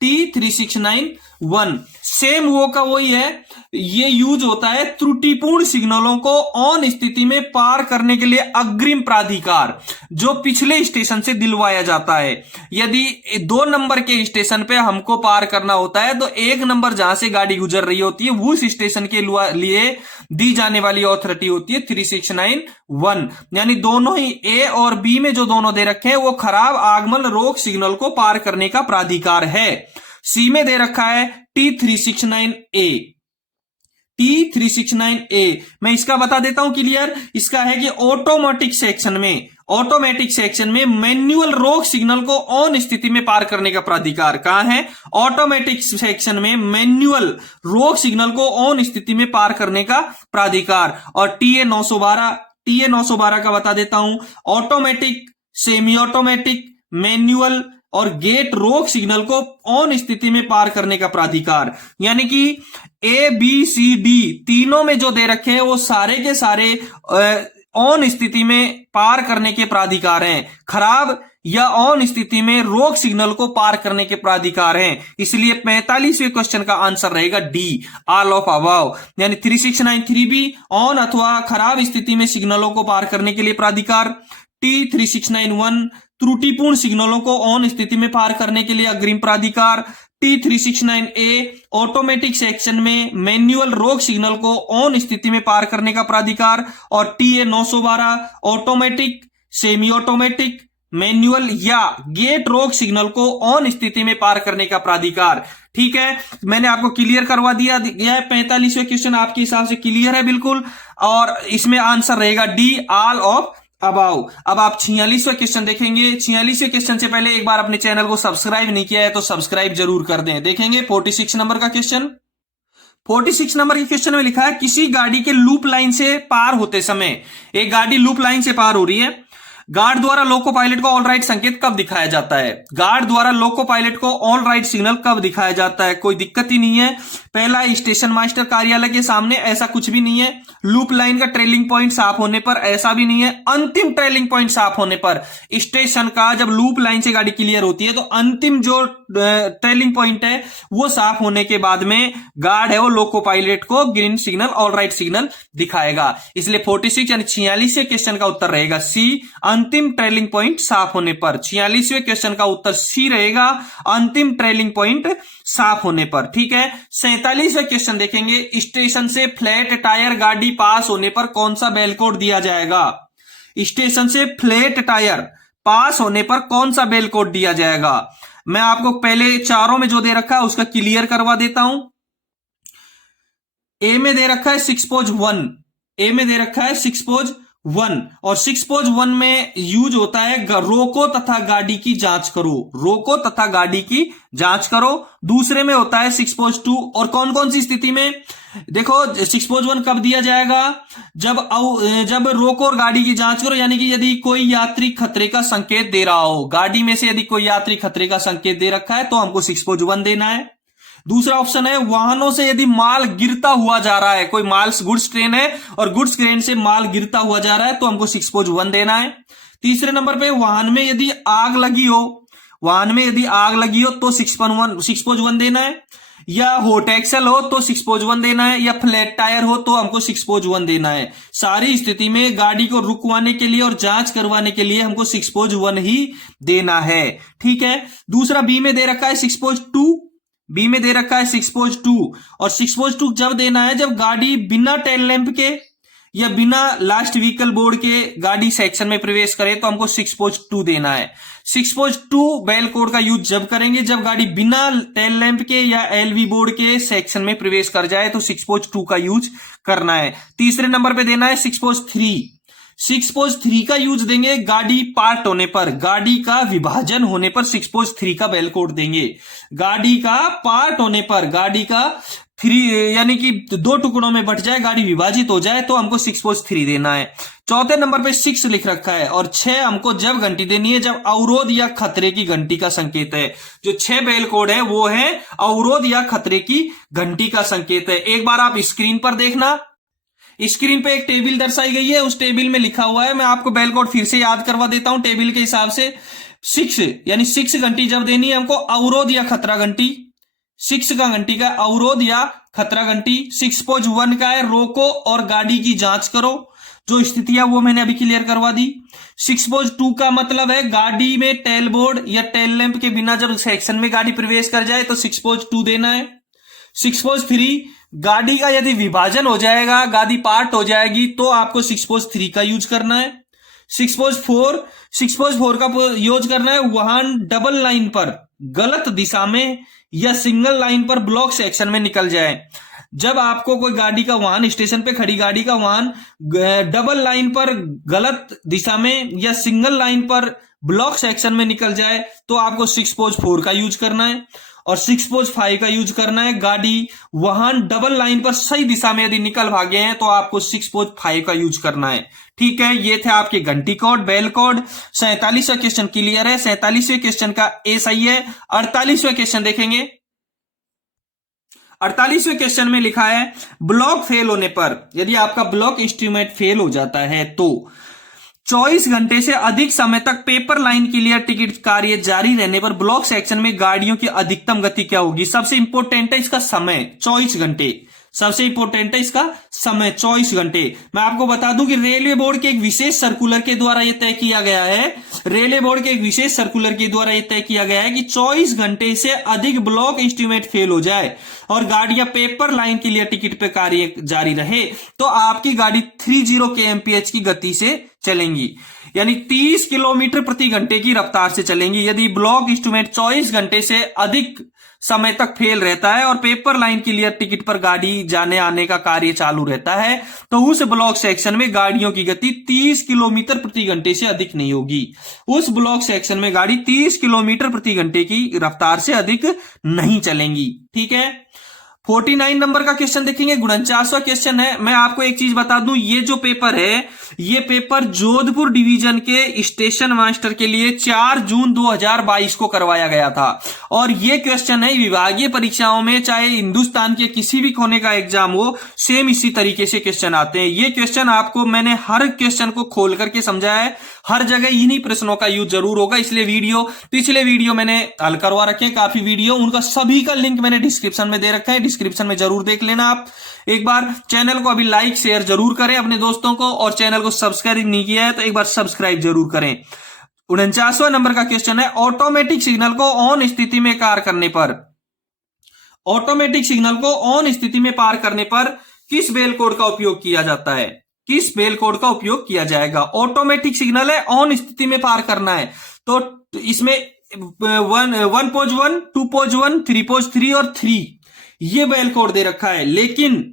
T3691 सेम वो का वही है, ये यूज होता है त्रुटिपूर्ण सिग्नलों को ऑन स्थिति में पार करने के लिए अग्रिम प्राधिकार, जो पिछले स्टेशन से दिलवाया जाता है। यदि 2 नंबर के स्टेशन पे हमको पार करना होता है तो 1 नंबर जहां से गाड़ी गुजर रही होती है उस स्टेशन के लिए दी जाने वाली ऑथोरिटी होती है 3691। यानी दोनों ही ए और बी में जो दोनों दे रखे हैं वो खराब आगमन रोक सिग्नल को पार करने का प्राधिकार है। सी में दे रखा है T369A, T369A। मैं इसका बता देता हूं क्लियर। इसका है कि ऑटोमेटिक सेक्शन में मैन्युअल रोक सिग्नल को ऑन स्थिति में पार करने का प्राधिकार कहां है? ऑटोमेटिक सेक्शन में मैन्युअल रोक सिग्नल को ऑन स्थिति में पार करने का प्राधिकार। और TA912 का बता देता हूं, ऑटोमेटिक, सेमी ऑटोमेटिक, मैन्युअल और गेट रोक सिग्नल को ऑन स्थिति में पार करने का प्राधिकार। यानी कि ABCD तीनों में जो दे रखे हैं वो सारे के सारे ऑन स्थिति में पार करने के प्राधिकार हैं, खराब या ऑन स्थिति में रोक सिग्नल को पार करने के प्राधिकार हैं। इसलिए 45वें क्वेश्चन का आंसर रहेगा डी, ऑल ऑफ अबाव। यानी 3693B ऑन अथवा खराब स्थिति में सिग्नलों को पार करने के लिए प्राधिकार, T3691 त्रुटिपूर्ण सिग्नलों को ऑन स्थिति में पार करने के लिए अग्रिम प्राधिकार, T369A ऑटोमेटिक सेक्शन में मैन्युअल रोक सिग्नल को ऑन स्थिति में पार करने का प्राधिकार और TA912 automatic, semi automatic, manual या गेट रोक सिग्नल को ऑन स्थिति में पार करने का प्राधिकार। ठीक है, मैंने आपको क्लियर करवा दिया गया है। 45वें क्वेश्चन आपके हिसाब से क्लियर है बिल्कुल, और इसमें आंसर रहेगा डी, ऑल ऑफ अबाउ। अब आप 46वें क्वेश्चन देखेंगे। 46वें क्वेश्चन से पहले एक बार अपने चैनल को सब्सक्राइब नहीं किया है तो सब्सक्राइब जरूर कर दें। देखेंगे 46 नंबर का क्वेश्चन। 46 नंबर के क्वेश्चन में लिखा है किसी गाड़ी के लूप लाइन से पार होते समय, एक गाड़ी लूप लाइन से पार हो रही है, गार्ड द्वारा लोको पायलट को ऑल राइट संकेत कब दिखाया जाता है? गार्ड द्वारा लोको पायलट को ऑल राइट सिग्नल कब दिखाया जाता है? कोई दिक्कत ही नहीं है। पहला, स्टेशन मास्टर कार्यालय के सामने, ऐसा कुछ भी नहीं है। लूप लाइन का ट्रेलिंग पॉइंट साफ होने पर, ऐसा भी नहीं है। अंतिम ट्रेलिंग पॉइंट साफ होने पर, स्टेशन का जब लूप लाइन से गाड़ी क्लियर होती है तो अंतिम जो ट्रेलिंग पॉइंट है वो साफ होने के बाद में गार्ड है वो लोको पायलट को green signal, all write signal दिखाएगा। इसलिए 46 यानी 46वें क्वेश्चन का उत्तर रहेगा सी, अंतिम ट्रेलिंग पॉइंट साफ होने पर। 46वें क्वेश्चन का उत्तर सी रहेगा, अंतिम ट्रेलिंग पॉइंट साफ होने पर। ठीक है, 47वें क्वेश्चन देखेंगे, स्टेशन से फ्लैट टायर गाड़ी पास होने पर कौन सा बेल कोड दिया जाएगा? स्टेशन से फ्लैट टायर पास होने पर कौन सा बेल कोड दिया जाएगा? मैं आपको पहले चारों में जो दे रखा है उसका क्लियर करवा देता हूं। ए में दे रखा है 6.1, ए में दे रखा है 6.1 और 6.1 में यूज होता है रोको तथा गाड़ी की जांच करो, रोको तथा गाड़ी की जांच करो। दूसरे में होता है 6.2 और कौन कौन सी स्थिति में? देखो 6.1 कब दिया जाएगा? जब रोको और गाड़ी की जांच करो, यानी कि यदि कोई यात्री खतरे का संकेत दे रहा हो, गाड़ी में से यदि कोई यात्री खतरे का संकेत दे रखा है तो हमको 6.1 देना है। दूसरा ऑप्शन है वाहनों से यदि माल गिरता हुआ जा रहा है, कोई माल गुड्स ट्रेन है और गुड्स ट्रेन से माल गिरता हुआ जा रहा है तो हमको 6.1 देना है। तीसरे नंबर पे वाहन में यदि आग लगी हो, वाहन में यदि आग लगी हो तो 6.1 देना है, या हॉट एक्सेल हो तो 6.1 देना है, या फ्लैट टायर हो तो हमको 6.1 देना है। सारी स्थिति में गाड़ी को रुकवाने के लिए और जांच करवाने के लिए हमको 6.1 ही देना है। ठीक है, दूसरा बी में दे रखा है 6.2, बी में दे रखा है 6.2 और 6.2 जब देना है जब गाड़ी बिना टेल लैंप के या बिना लास्ट व्हीकल बोर्ड के गाड़ी सेक्शन में प्रवेश करे तो हमको 6.2 देना है। 6.2 बेल कोड का यूज जब करेंगे जब गाड़ी बिना टेल लैंप के या एलवी बोर्ड के सेक्शन में प्रवेश कर जाए तो 6.2 का यूज करना है। तीसरे नंबर पे देना है 6.3, 6.3 का यूज देंगे गाड़ी पार्ट होने पर, गाड़ी का विभाजन होने पर 6.3 का बेल कोड देंगे। गाड़ी का पार्ट होने पर, गाड़ी का 3 यानी कि 2 टुकड़ों में बट जाए, गाड़ी विभाजित हो जाए तो हमको 6.3 देना है। चौथे नंबर पे 6 लिख रखा है और 6 हमको जब घंटी देनी है जब अवरोध या खतरे की घंटी का संकेत है। जो 6 बेल कोड है वो है अवरोध या खतरे की घंटी का संकेत है। एक बार आप स्क्रीन पर देखना, स्क्रीन पे एक टेबल दर्शाई गई है, उस टेबल में लिखा हुआ है, मैं आपको बेल कोड फिर से याद करवा देता हूं टेबल के हिसाब से। 6 यानी 6 घंटी जब देनी है हमको अवरोध या खतरा घंटी, 6 का घंटी का अवरोध या खतरा घंटी। 6.1 का है रोको और गाड़ी की जांच करो, जो स्थितियां वो मैंने अभी क्लियर करवा दी। 6.2 का मतलब है गाड़ी में टेल बोर्ड या टेल लैंप के बिना जब सेक्शन में गाड़ी प्रवेश कर जाए तो 6.2 देना है। 6.3 गाड़ी का यदि विभाजन हो जाएगा, गाड़ी पार्ट हो जाएगी तो आपको 6.3 का यूज करना है। 6.4 का यूज करना है वाहन डबल लाइन पर गलत दिशा में या सिंगल लाइन पर ब्लॉक सेक्शन में निकल जाए। जब आपको कोई गाड़ी का वाहन, स्टेशन पे खड़ी गाड़ी का वाहन डबल लाइन पर गलत दिशा में या सिंगल लाइन पर ब्लॉक सेक्शन में निकल जाए तो आपको 6.4 का यूज करना है और 6.5 का यूज करना है। गाड़ी वाहन डबल लाइन पर सही दिशा में यदि निकल भागे हैं तो आपको 6.5 का यूज करना है। ठीक है, ये थे आपके घंटी कोड, बेल कोड। 47वां क्वेश्चन क्लियर है, 47वें क्वेश्चन का ए सही है। 48वां क्वेश्चन देखेंगे। 48वें क्वेश्चन में लिखा है ब्लॉक फेल होने पर, यदि आपका ब्लॉक इंस्ट्रूमेंट फेल हो जाता है तो 24 घंटे से अधिक समय तक पेपर लाइन क्लियर टिकट कार्य जारी रहने पर ब्लॉक सेक्शन में गाड़ियों की अधिकतम गति क्या होगी? सबसे इंपॉर्टेंट है इसका समय, 24 घंटे। सबसे इंपॉर्टेंट है इसका समय, 24 घंटे। मैं आपको बता दूं कि रेलवे बोर्ड के एक विशेष सर्कुलर के द्वारा यह तय किया गया है, रेलवे बोर्ड के एक विशेष सर्कुलर के द्वारा यह तय किया गया है कि 24 घंटे से अधिक ब्लॉक इंस्ट्रूमेंट फेल हो जाए और गाड़ियां पेपर लाइन क्लियर टिकट पे कार्य जारी रहे तो आपकी गाड़ी 30 kmph की गति से चलेंगी, यानी 30 किलोमीटर प्रति घंटे की रफ्तार से चलेंगी। यदि ब्लॉक इंस्ट्रूमेंट 24 घंटे से अधिक समय तक फेल रहता है और पेपर लाइन क्लियर टिकट पर गाड़ी जाने आने का कार्य चालू रहता है तो उस ब्लॉक सेक्शन में गाड़ियों की गति 30 किलोमीटर प्रति घंटे से अधिक नहीं होगी। उस ब्लॉक सेक्शन में गाड़ी 30 किलोमीटर प्रति घंटे की रफ्तार से अधिक नहीं चलेंगी। ठीक है, 49 नंबर का क्वेश्चन देखेंगे, 49वां क्वेश्चन है। मैं आपको एक चीज बता दूं, ये जो पेपर है, ये पेपर जोधपुर डिवीजन के स्टेशन मास्टर के लिए 4 जून 2022 को करवाया गया था। और ये क्वेश्चन है विभागीय परीक्षाओं में, चाहे हिंदुस्तान के किसी भी कोने का एग्जाम हो, सेम इसी तरीके से क्वेश्चन आते हैं। ये क्वेश्चन आपको मैंने हर क्वेश्चन को खोल करके समझाया है, हर जगह इन्हीं प्रश्नों का यूज जरूर होगा। इसलिए पिछले वीडियो मैंने हल करवा रखे हैं, काफी वीडियो, उनका सभी का लिंक मैंने डिस्क्रिप्शन में दे रखा है, डिस्क्रिप्शन में जरूर देख लेना आप। एक बार चैनल को अभी लाइक शेयर जरूर करें अपने दोस्तों को, और चैनल को सब्सक्राइब नहीं किया है तो एक बार सब्सक्राइब जरूर करें। 49वां नंबर का क्वेश्चन है, ऑटोमेटिक सिग्नल को ऑन स्थिति में कार्य करने पर, ऑटोमेटिक सिग्नल को ऑन स्थिति में पार करने पर किस बेल कोड का उपयोग किया जाता है? किस बेल कोड का उपयोग किया जाएगा? ऑटोमेटिक सिग्नल है, ऑन स्थिति में पार करना है, तो इसमें 1 पोज 1, 2 पोज 1, 3 पोज 3 और 3 ये बेल कोड दे रखा है। लेकिन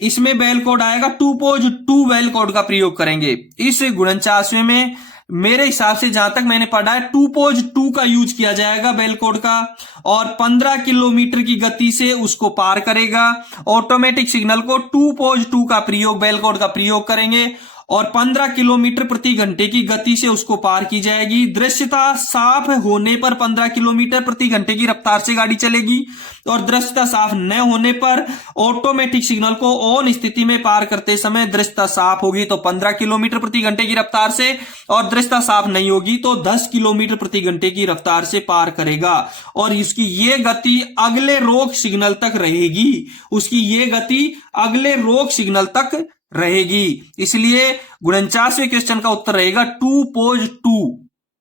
इसमें बेल कोड आएगा 2 पोज 2 बेल कोड का प्रयोग करेंगे। इस 49वें में मेरे हिसाब से जहां तक मैंने पढ़ा है 2 पोज 2 का यूज किया जाएगा बेल कोड का, और 15 किलोमीटर की गति से उसको पार करेगा। ऑटोमेटिक सिग्नल को 2 पोज 2 का प्रयोग, बेल कोड का प्रयोग करेंगे और 15 किलोमीटर प्रति घंटे की गति से उसको पार की जाएगी। दृश्यता साफ होने पर 15 किलोमीटर प्रति घंटे की रफ्तार से गाड़ी चलेगी, और दृश्यता साफ न होने पर ऑटोमेटिक सिग्नल को ऑन स्थिति में पार करते समय दृश्यता साफ होगी तो 15 किलोमीटर प्रति घंटे की रफ्तार से, और दृश्यता साफ नहीं होगी तो 10 किलोमीटर प्रति घंटे की रफ्तार से पार करेगा। और इसकी ये गति अगले रोक सिग्नल तक रहेगी, उसकी ये गति अगले रोक सिग्नल तक रहेगी। इसलिए 49वें क्वेश्चन का उत्तर रहेगा 2 पोज 2।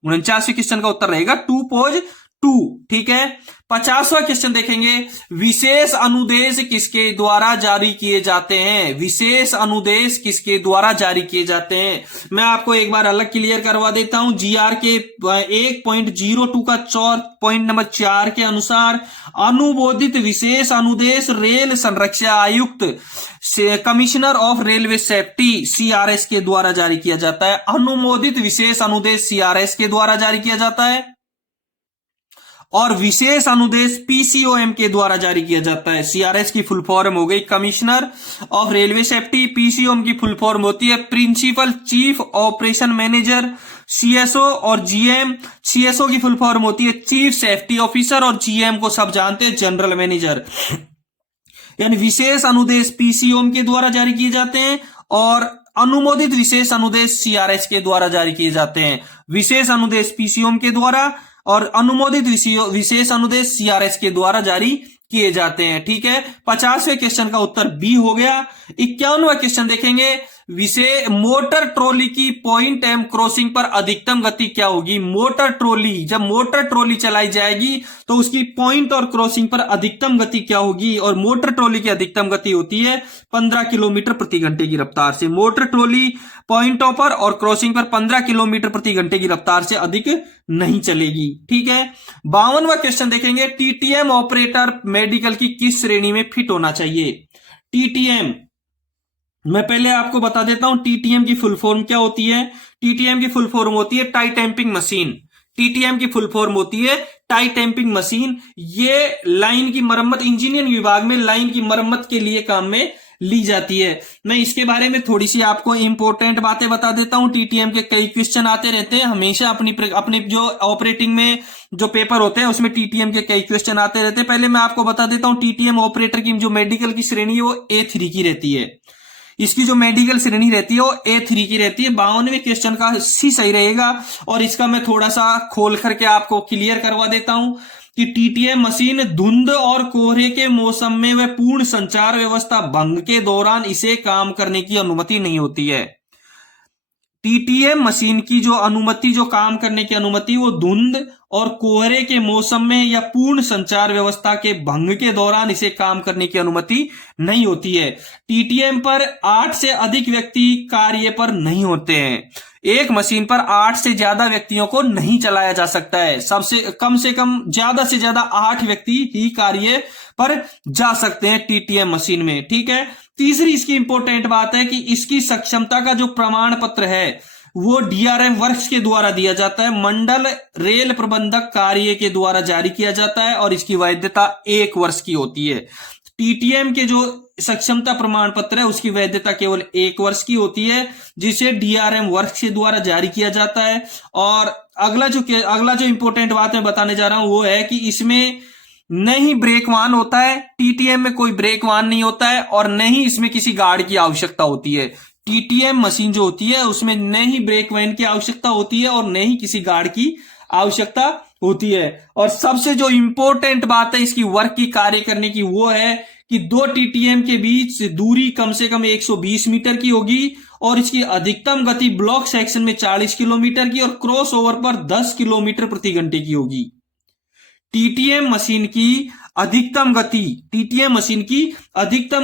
49वें क्वेश्चन का उत्तर रहेगा 2 पोज 2। ठीक है। 50वां क्वेश्चन देखेंगे, विशेष अनुदेश किसके द्वारा जारी किए जाते हैं? विशेष अनुदेश किसके द्वारा जारी किए जाते हैं? मैं आपको एक बार अलग क्लियर करवा देता हूं। जीआर के 1.02 का पॉइंट नंबर 4 के अनुसार अनुमोदित विशेष अनुदेश रेल संरक्षा आयुक्त commissioner of railway safety CRS के द्वारा जारी किया जाता है। अनुमोदित विशेष अनुदेश CRS के द्वारा जारी किया जाता है, और विशेष अनुदेश PCOM के द्वारा जारी किया जाता है। CRS की फुल फॉर्म हो गई commissioner of railway safety, PCOM की फुल फॉर्म होती है principal chief operation manager. CSO और GM, CSO की फुल फॉर्म होती है चीफ सेफ्टी ऑफिसर, और GM को सब जानते हैं जनरल मैनेजर। यानी विशेष अनुदेश PCOM के द्वारा जारी किए जाते हैं, और अनुमोदित विशेष अनुदेश CRS के द्वारा जारी किए जाते हैं। विशेष अनुदेश PCOM के द्वारा और अनुमोदित विशेष अनुदेश CRS के द्वारा जारी किए जाते हैं। ठीक है। 50वें क्वेश्चन का उत्तर बी हो गया। 51वां क्वेश्चन देखेंगे, मोटर ट्रॉली की पॉइंट एम क्रॉसिंग पर अधिकतम गति क्या होगी? मोटर ट्रॉली, जब मोटर ट्रॉली चलाई जाएगी तो उसकी पॉइंट और क्रॉसिंग पर अधिकतम गति क्या होगी? और मोटर ट्रॉली की अधिकतम गति होती है 15 किलोमीटर प्रति घंटे की रफ्तार से। मोटर ट्रॉली पॉइंटों पर और क्रॉसिंग पर 15 किलोमीटर प्रति घंटे की रफ्तार से अधिक नहीं चलेगी। ठीक है। 52वां क्वेश्चन देखेंगे, TTM ऑपरेटर मेडिकल की किस श्रेणी में फिट होना चाहिए? TTM मैं पहले आपको बता देता हूं TTM की फुल फॉर्म क्या होती है। TTM की फुल फॉर्म होती है टाई टैंपिंग मशीन। TTM की फुल फॉर्म होती है टाई टैंपिंग मशीन। ये लाइन की मरम्मत, इंजीनियरिंग विभाग में लाइन की मरम्मत के लिए काम में ली जाती है। मैं इसके बारे में थोड़ी सी आपको इंपॉर्टेंट बातें बता देता हूं। TTM के कई क्वेश्चन आते रहते हैं हमेशा, अपने जो ऑपरेटिंग में जो पेपर होते हैं उसमें TTM के कई क्वेश्चन आते रहते हैं। पहले मैं आपको बता देता हूं TTM ऑपरेटर की जो मेडिकल की श्रेणी है वो A3 की रहती है। इसकी जो मेडिकल श्रेणी रहती है वो A3 की रहती है। 52वें क्वेश्चन का सी सही रहेगा, और इसका मैं थोड़ा सा खोल करके आपको क्लियर करवा देता हूं कि TTM मशीन धुंध और कोहरे के मौसम में व पूर्ण संचार व्यवस्था भंग के दौरान इसे काम करने की अनुमति नहीं होती है। TTM मशीन की जो अनुमति, जो काम करने की अनुमति, वो धुंध और कोहरे के मौसम में या पूर्ण संचार व्यवस्था के भंग के दौरान इसे काम करने की अनुमति नहीं होती है। TTM पर 8 से अधिक व्यक्ति कार्य पर नहीं होते हैं। एक मशीन पर 8 से ज्यादा व्यक्तियों को नहीं चलाया जा सकता है। से कम ज्यादा से ज्यादा 8 व्यक्ति ही कार्य पर जा सकते हैं TTM मशीन में। ठीक है। तीसरी इसकी इंपॉर्टेंट बात है कि इसकी सक्षमता का जो प्रमाण पत्र है वो DRM वर्क्स के द्वारा दिया जाता है, मंडल रेल प्रबंधक कार्य के द्वारा जारी किया जाता है, और इसकी वैधता 1 वर्ष की होती है। टीटीएम के जो सक्षमता प्रमाण पत्र है उसकी वैधता केवल 1 वर्ष की होती है, जिसे डीआरएम वर्क के द्वारा जारी किया जाता है। और अगला जो इंपॉर्टेंट बात मैं बताने जा रहा हूं वो है कि इसमें न ही ब्रेक वाहन होता है, टीटीएम में कोई ब्रेक वाहन नहीं होता है, और न ही इसमें किसी गार्ड की आवश्यकता होती है। टीटीएम मशीन जो होती है उसमें न ही ब्रेक वैन की आवश्यकता होती है और न ही किसी गार्ड की आवश्यकता होती है। और सबसे जो इंपॉर्टेंट बात है इसकी वर्क की, कार्य करने की, वो है कि 2 टीटीएम के बीच दूरी कम से कम 120 मीटर की होगी और इसकी अधिकतम गति ब्लॉक सेक्शन में 40 किलोमीटर की और क्रॉस ओवर पर 10 किलोमीटर प्रति घंटे की होगी। टीटीएम मशीन की अधिकतम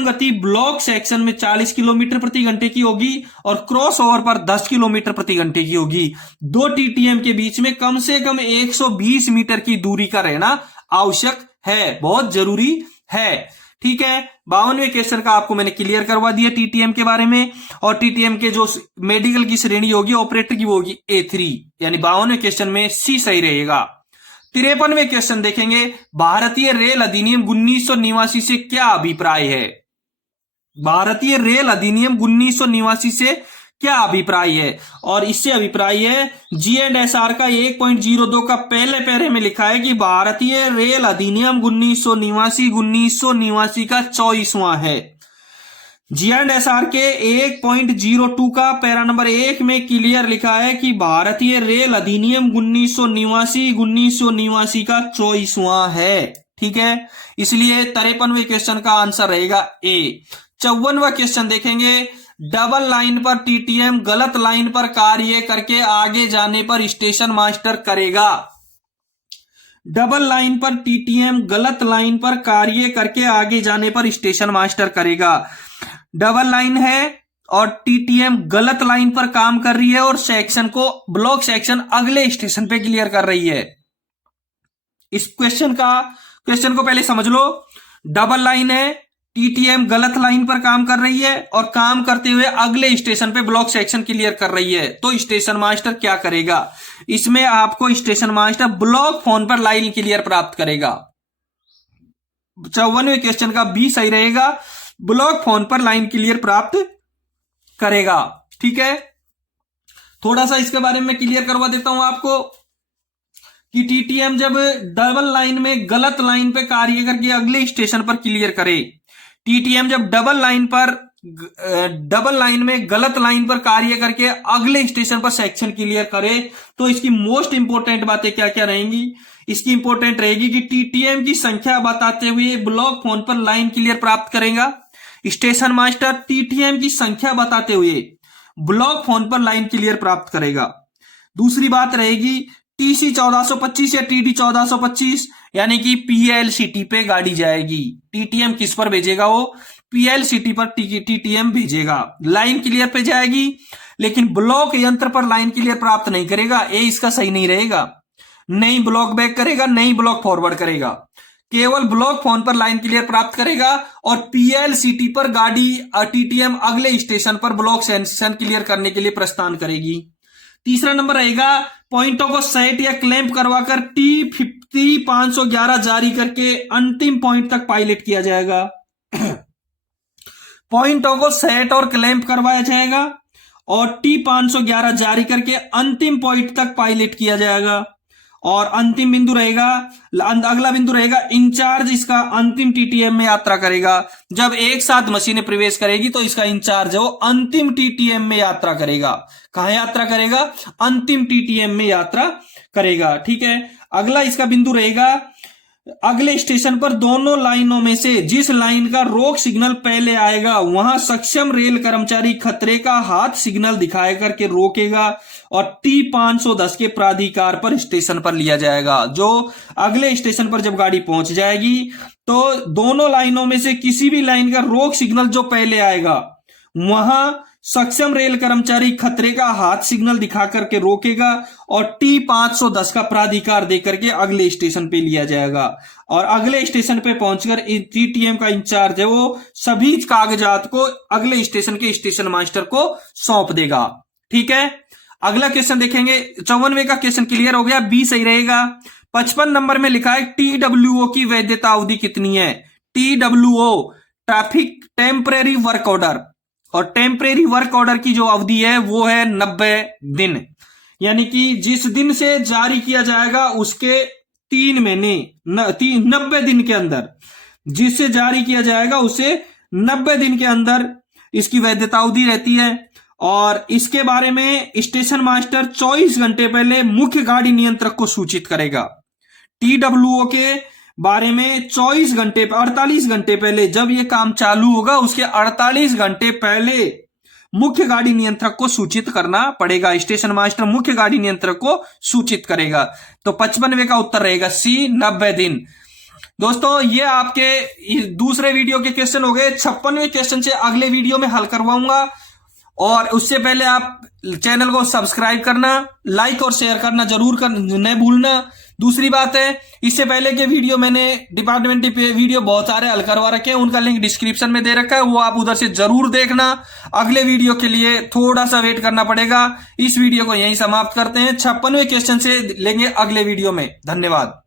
गति ब्लॉक सेक्शन में 40 किलोमीटर प्रति घंटे की होगी और क्रॉस ओवर पर 10 किलोमीटर प्रति घंटे की होगी। 2 टीटीएम के बीच में कम से कम 120 मीटर की दूरी का रहना आवश्यक है, बहुत जरूरी है। ठीक है, 52वें क्वेश्चन का आपको मैंने क्लियर करवा दिया टीटीएम के बारे में। और टीटीएम के जो मेडिकल की श्रेणी होगी ऑपरेटर की वो होगी A3, यानी 52वें क्वेश्चन में C सही रहेगा। 53वें क्वेश्चन देखेंगे, भारतीय रेल अधिनियम 1989 से क्या अभिप्राय है? भारतीय रेल अधिनियम 1989 से क्या अभिप्राय है? और इससे अभिप्राय है G&SR का 1.02 का पहले पैरे में लिखा है कि भारतीय रेल अधिनियम 1989 का 24वां है। G&SR के 1.02 का पैरा नंबर 1 में क्लियर लिखा है कि भारतीय रेल अधिनियम 1989 का 24वां है। ठीक है, इसलिए 53वें क्वेश्चन का आंसर रहेगा A। 54वां क्वेश्चन देखेंगे, डबल लाइन पर टीटीएम गलत लाइन पर कार्य करके आगे जाने पर स्टेशन मास्टर करेगा। डबल लाइन पर टीटीएम गलत लाइन पर कार्य करके आगे जाने पर स्टेशन मास्टर करेगा। डबल लाइन है और टीटीएम गलत लाइन पर काम कर रही है और सेक्शन को, ब्लॉक सेक्शन अगले स्टेशन पे क्लियर कर रही है। इस क्वेश्चन को पहले समझ लो। डबल लाइन है, टीटीएम गलत लाइन पर काम कर रही है और काम करते हुए अगले स्टेशन पे ब्लॉक सेक्शन क्लियर कर रही है, तो स्टेशन मास्टर क्या करेगा? इसमें आपको स्टेशन मास्टर ब्लॉक फोन पर लाइन क्लियर प्राप्त करेगा। 54वें क्वेश्चन का B सही रहेगा, ब्लॉक फोन पर लाइन क्लियर प्राप्त करेगा। ठीक है, थोड़ा सा इसके बारे में क्लियर करवा देता हूं आपको कि टीटीएम जब डबल लाइन में गलत लाइन पे कार्य करके अगले स्टेशन पर क्लियर करे, टीटीएम जब डबल लाइन में गलत लाइन पर कार्य करके अगले स्टेशन पर सेक्शन क्लियर करे, तो इसकी मोस्ट इंपोर्टेंट बातें क्या क्या रहेंगी? इसकी इंपोर्टेंट रहेगी कि टीटीएम की संख्या बताते हुए ब्लॉक फोन पर लाइन क्लियर प्राप्त करेगा। स्टेशन मास्टर टीटीएम की संख्या बताते हुए ब्लॉक फोन पर लाइन क्लियर प्राप्त करेगा। दूसरी बात रहेगी टीसी 1425 या टीडी 1425, यानी कि पीएलसीटी पे गाड़ी जाएगी। टीटीएम किस पर भेजेगा? वो पीएलसीटी पर टीटीएम भेजेगा। लाइन क्लियर पे जाएगी लेकिन ब्लॉक यंत्र पर लाइन क्लियर प्राप्त नहीं करेगा। ए इसका सही नहीं रहेगा। नहीं ब्लॉक बैक करेगा, नहीं ब्लॉक फॉरवर्ड करेगा, केवल ब्लॉक फोन पर लाइन क्लियर प्राप्त करेगा और पीएलसीटी पर गाड़ी टीटीएम अगले स्टेशन पर ब्लॉक सेक्शन क्लियर करने के लिए प्रस्थान करेगी। तीसरा नंबर रहेगा पॉइंटों को सेट या क्लैंप करवाकर T 511 जारी करके अंतिम पॉइंट तक पायलट किया जाएगा। पॉइंटों को सेट और क्लैंप करवाया जाएगा और T 511 जारी करके अंतिम पॉइंट तक पायलट किया जाएगा। और अंतिम बिंदु रहेगा, अगला बिंदु रहेगा इंचार्ज इसका अंतिम टीटीएम में यात्रा करेगा। जब एक साथ मशीनें प्रवेश करेगी तो इसका इंचार्ज है वो अंतिम टीटीएम में यात्रा करेगा। कहां यात्रा करेगा? अंतिम टीटीएम में यात्रा करेगा। ठीक है, अगला इसका बिंदु रहेगा अगले स्टेशन पर दोनों लाइनों में से जिस लाइन का रोक सिग्नल पहले आएगा वहां सक्षम रेल कर्मचारी खतरे का हाथ सिग्नल दिखाए करके रोकेगा और T 510 के प्राधिकार पर स्टेशन पर लिया जाएगा। जो अगले स्टेशन पर जब गाड़ी पहुंच जाएगी तो दोनों लाइनों में से किसी भी लाइन का रोक सिग्नल जो पहले आएगा वहां सक्षम रेल कर्मचारी खतरे का हाथ सिग्नल दिखा करके रोकेगा और T 510 का प्राधिकार देकर के अगले स्टेशन पे लिया जाएगा। और अगले स्टेशन पे पहुंचकर टीटीएम का इंचार्ज है वो सभी कागजात को अगले स्टेशन के स्टेशन मास्टर को सौंप देगा। ठीक है, अगला क्वेश्चन देखेंगे। 54वें का क्वेश्चन क्लियर हो गया, B सही रहेगा। 55 नंबर में लिखा है TWO की वैधता अवधि कितनी है? TWO traffic temporary work order, और टेम्परेरी वर्क ऑर्डर की जो अवधि है वो है 90 दिन, यानी कि जिस दिन से जारी किया जाएगा उसके 3 महीने 90 दिन के अंदर, जिससे जारी किया जाएगा उसे 90 दिन के अंदर इसकी वैधता अवधि रहती है। और इसके बारे में स्टेशन मास्टर 24 घंटे पहले मुख्य गाड़ी नियंत्रक को सूचित करेगा। TWO के बारे में 24 घंटे 48 घंटे पहले, जब ये काम चालू होगा उसके 48 घंटे पहले मुख्य गाड़ी नियंत्रक को सूचित करना पड़ेगा। स्टेशन मास्टर मुख्य गाड़ी नियंत्रक को सूचित करेगा। तो 55वें का उत्तर रहेगा C, 90 दिन। दोस्तों ये आपके दूसरे वीडियो के क्वेश्चन हो गए। 56वें क्वेश्चन से अगले वीडियो में हल करवाऊंगा, और उससे पहले आप चैनल को सब्सक्राइब करना, लाइक और शेयर करना जरूर न भूलना। दूसरी बात है, इससे पहले के वीडियो मैंने डिपार्टमेंट पे वीडियो बहुत सारे हल करवा रखे हैं, उनका लिंक डिस्क्रिप्शन में दे रखा है, वो आप उधर से जरूर देखना। अगले वीडियो के लिए थोड़ा सा वेट करना पड़ेगा। इस वीडियो को यहीं समाप्त करते हैं। 56वें क्वेश्चन से लेंगे अगले वीडियो में। धन्यवाद।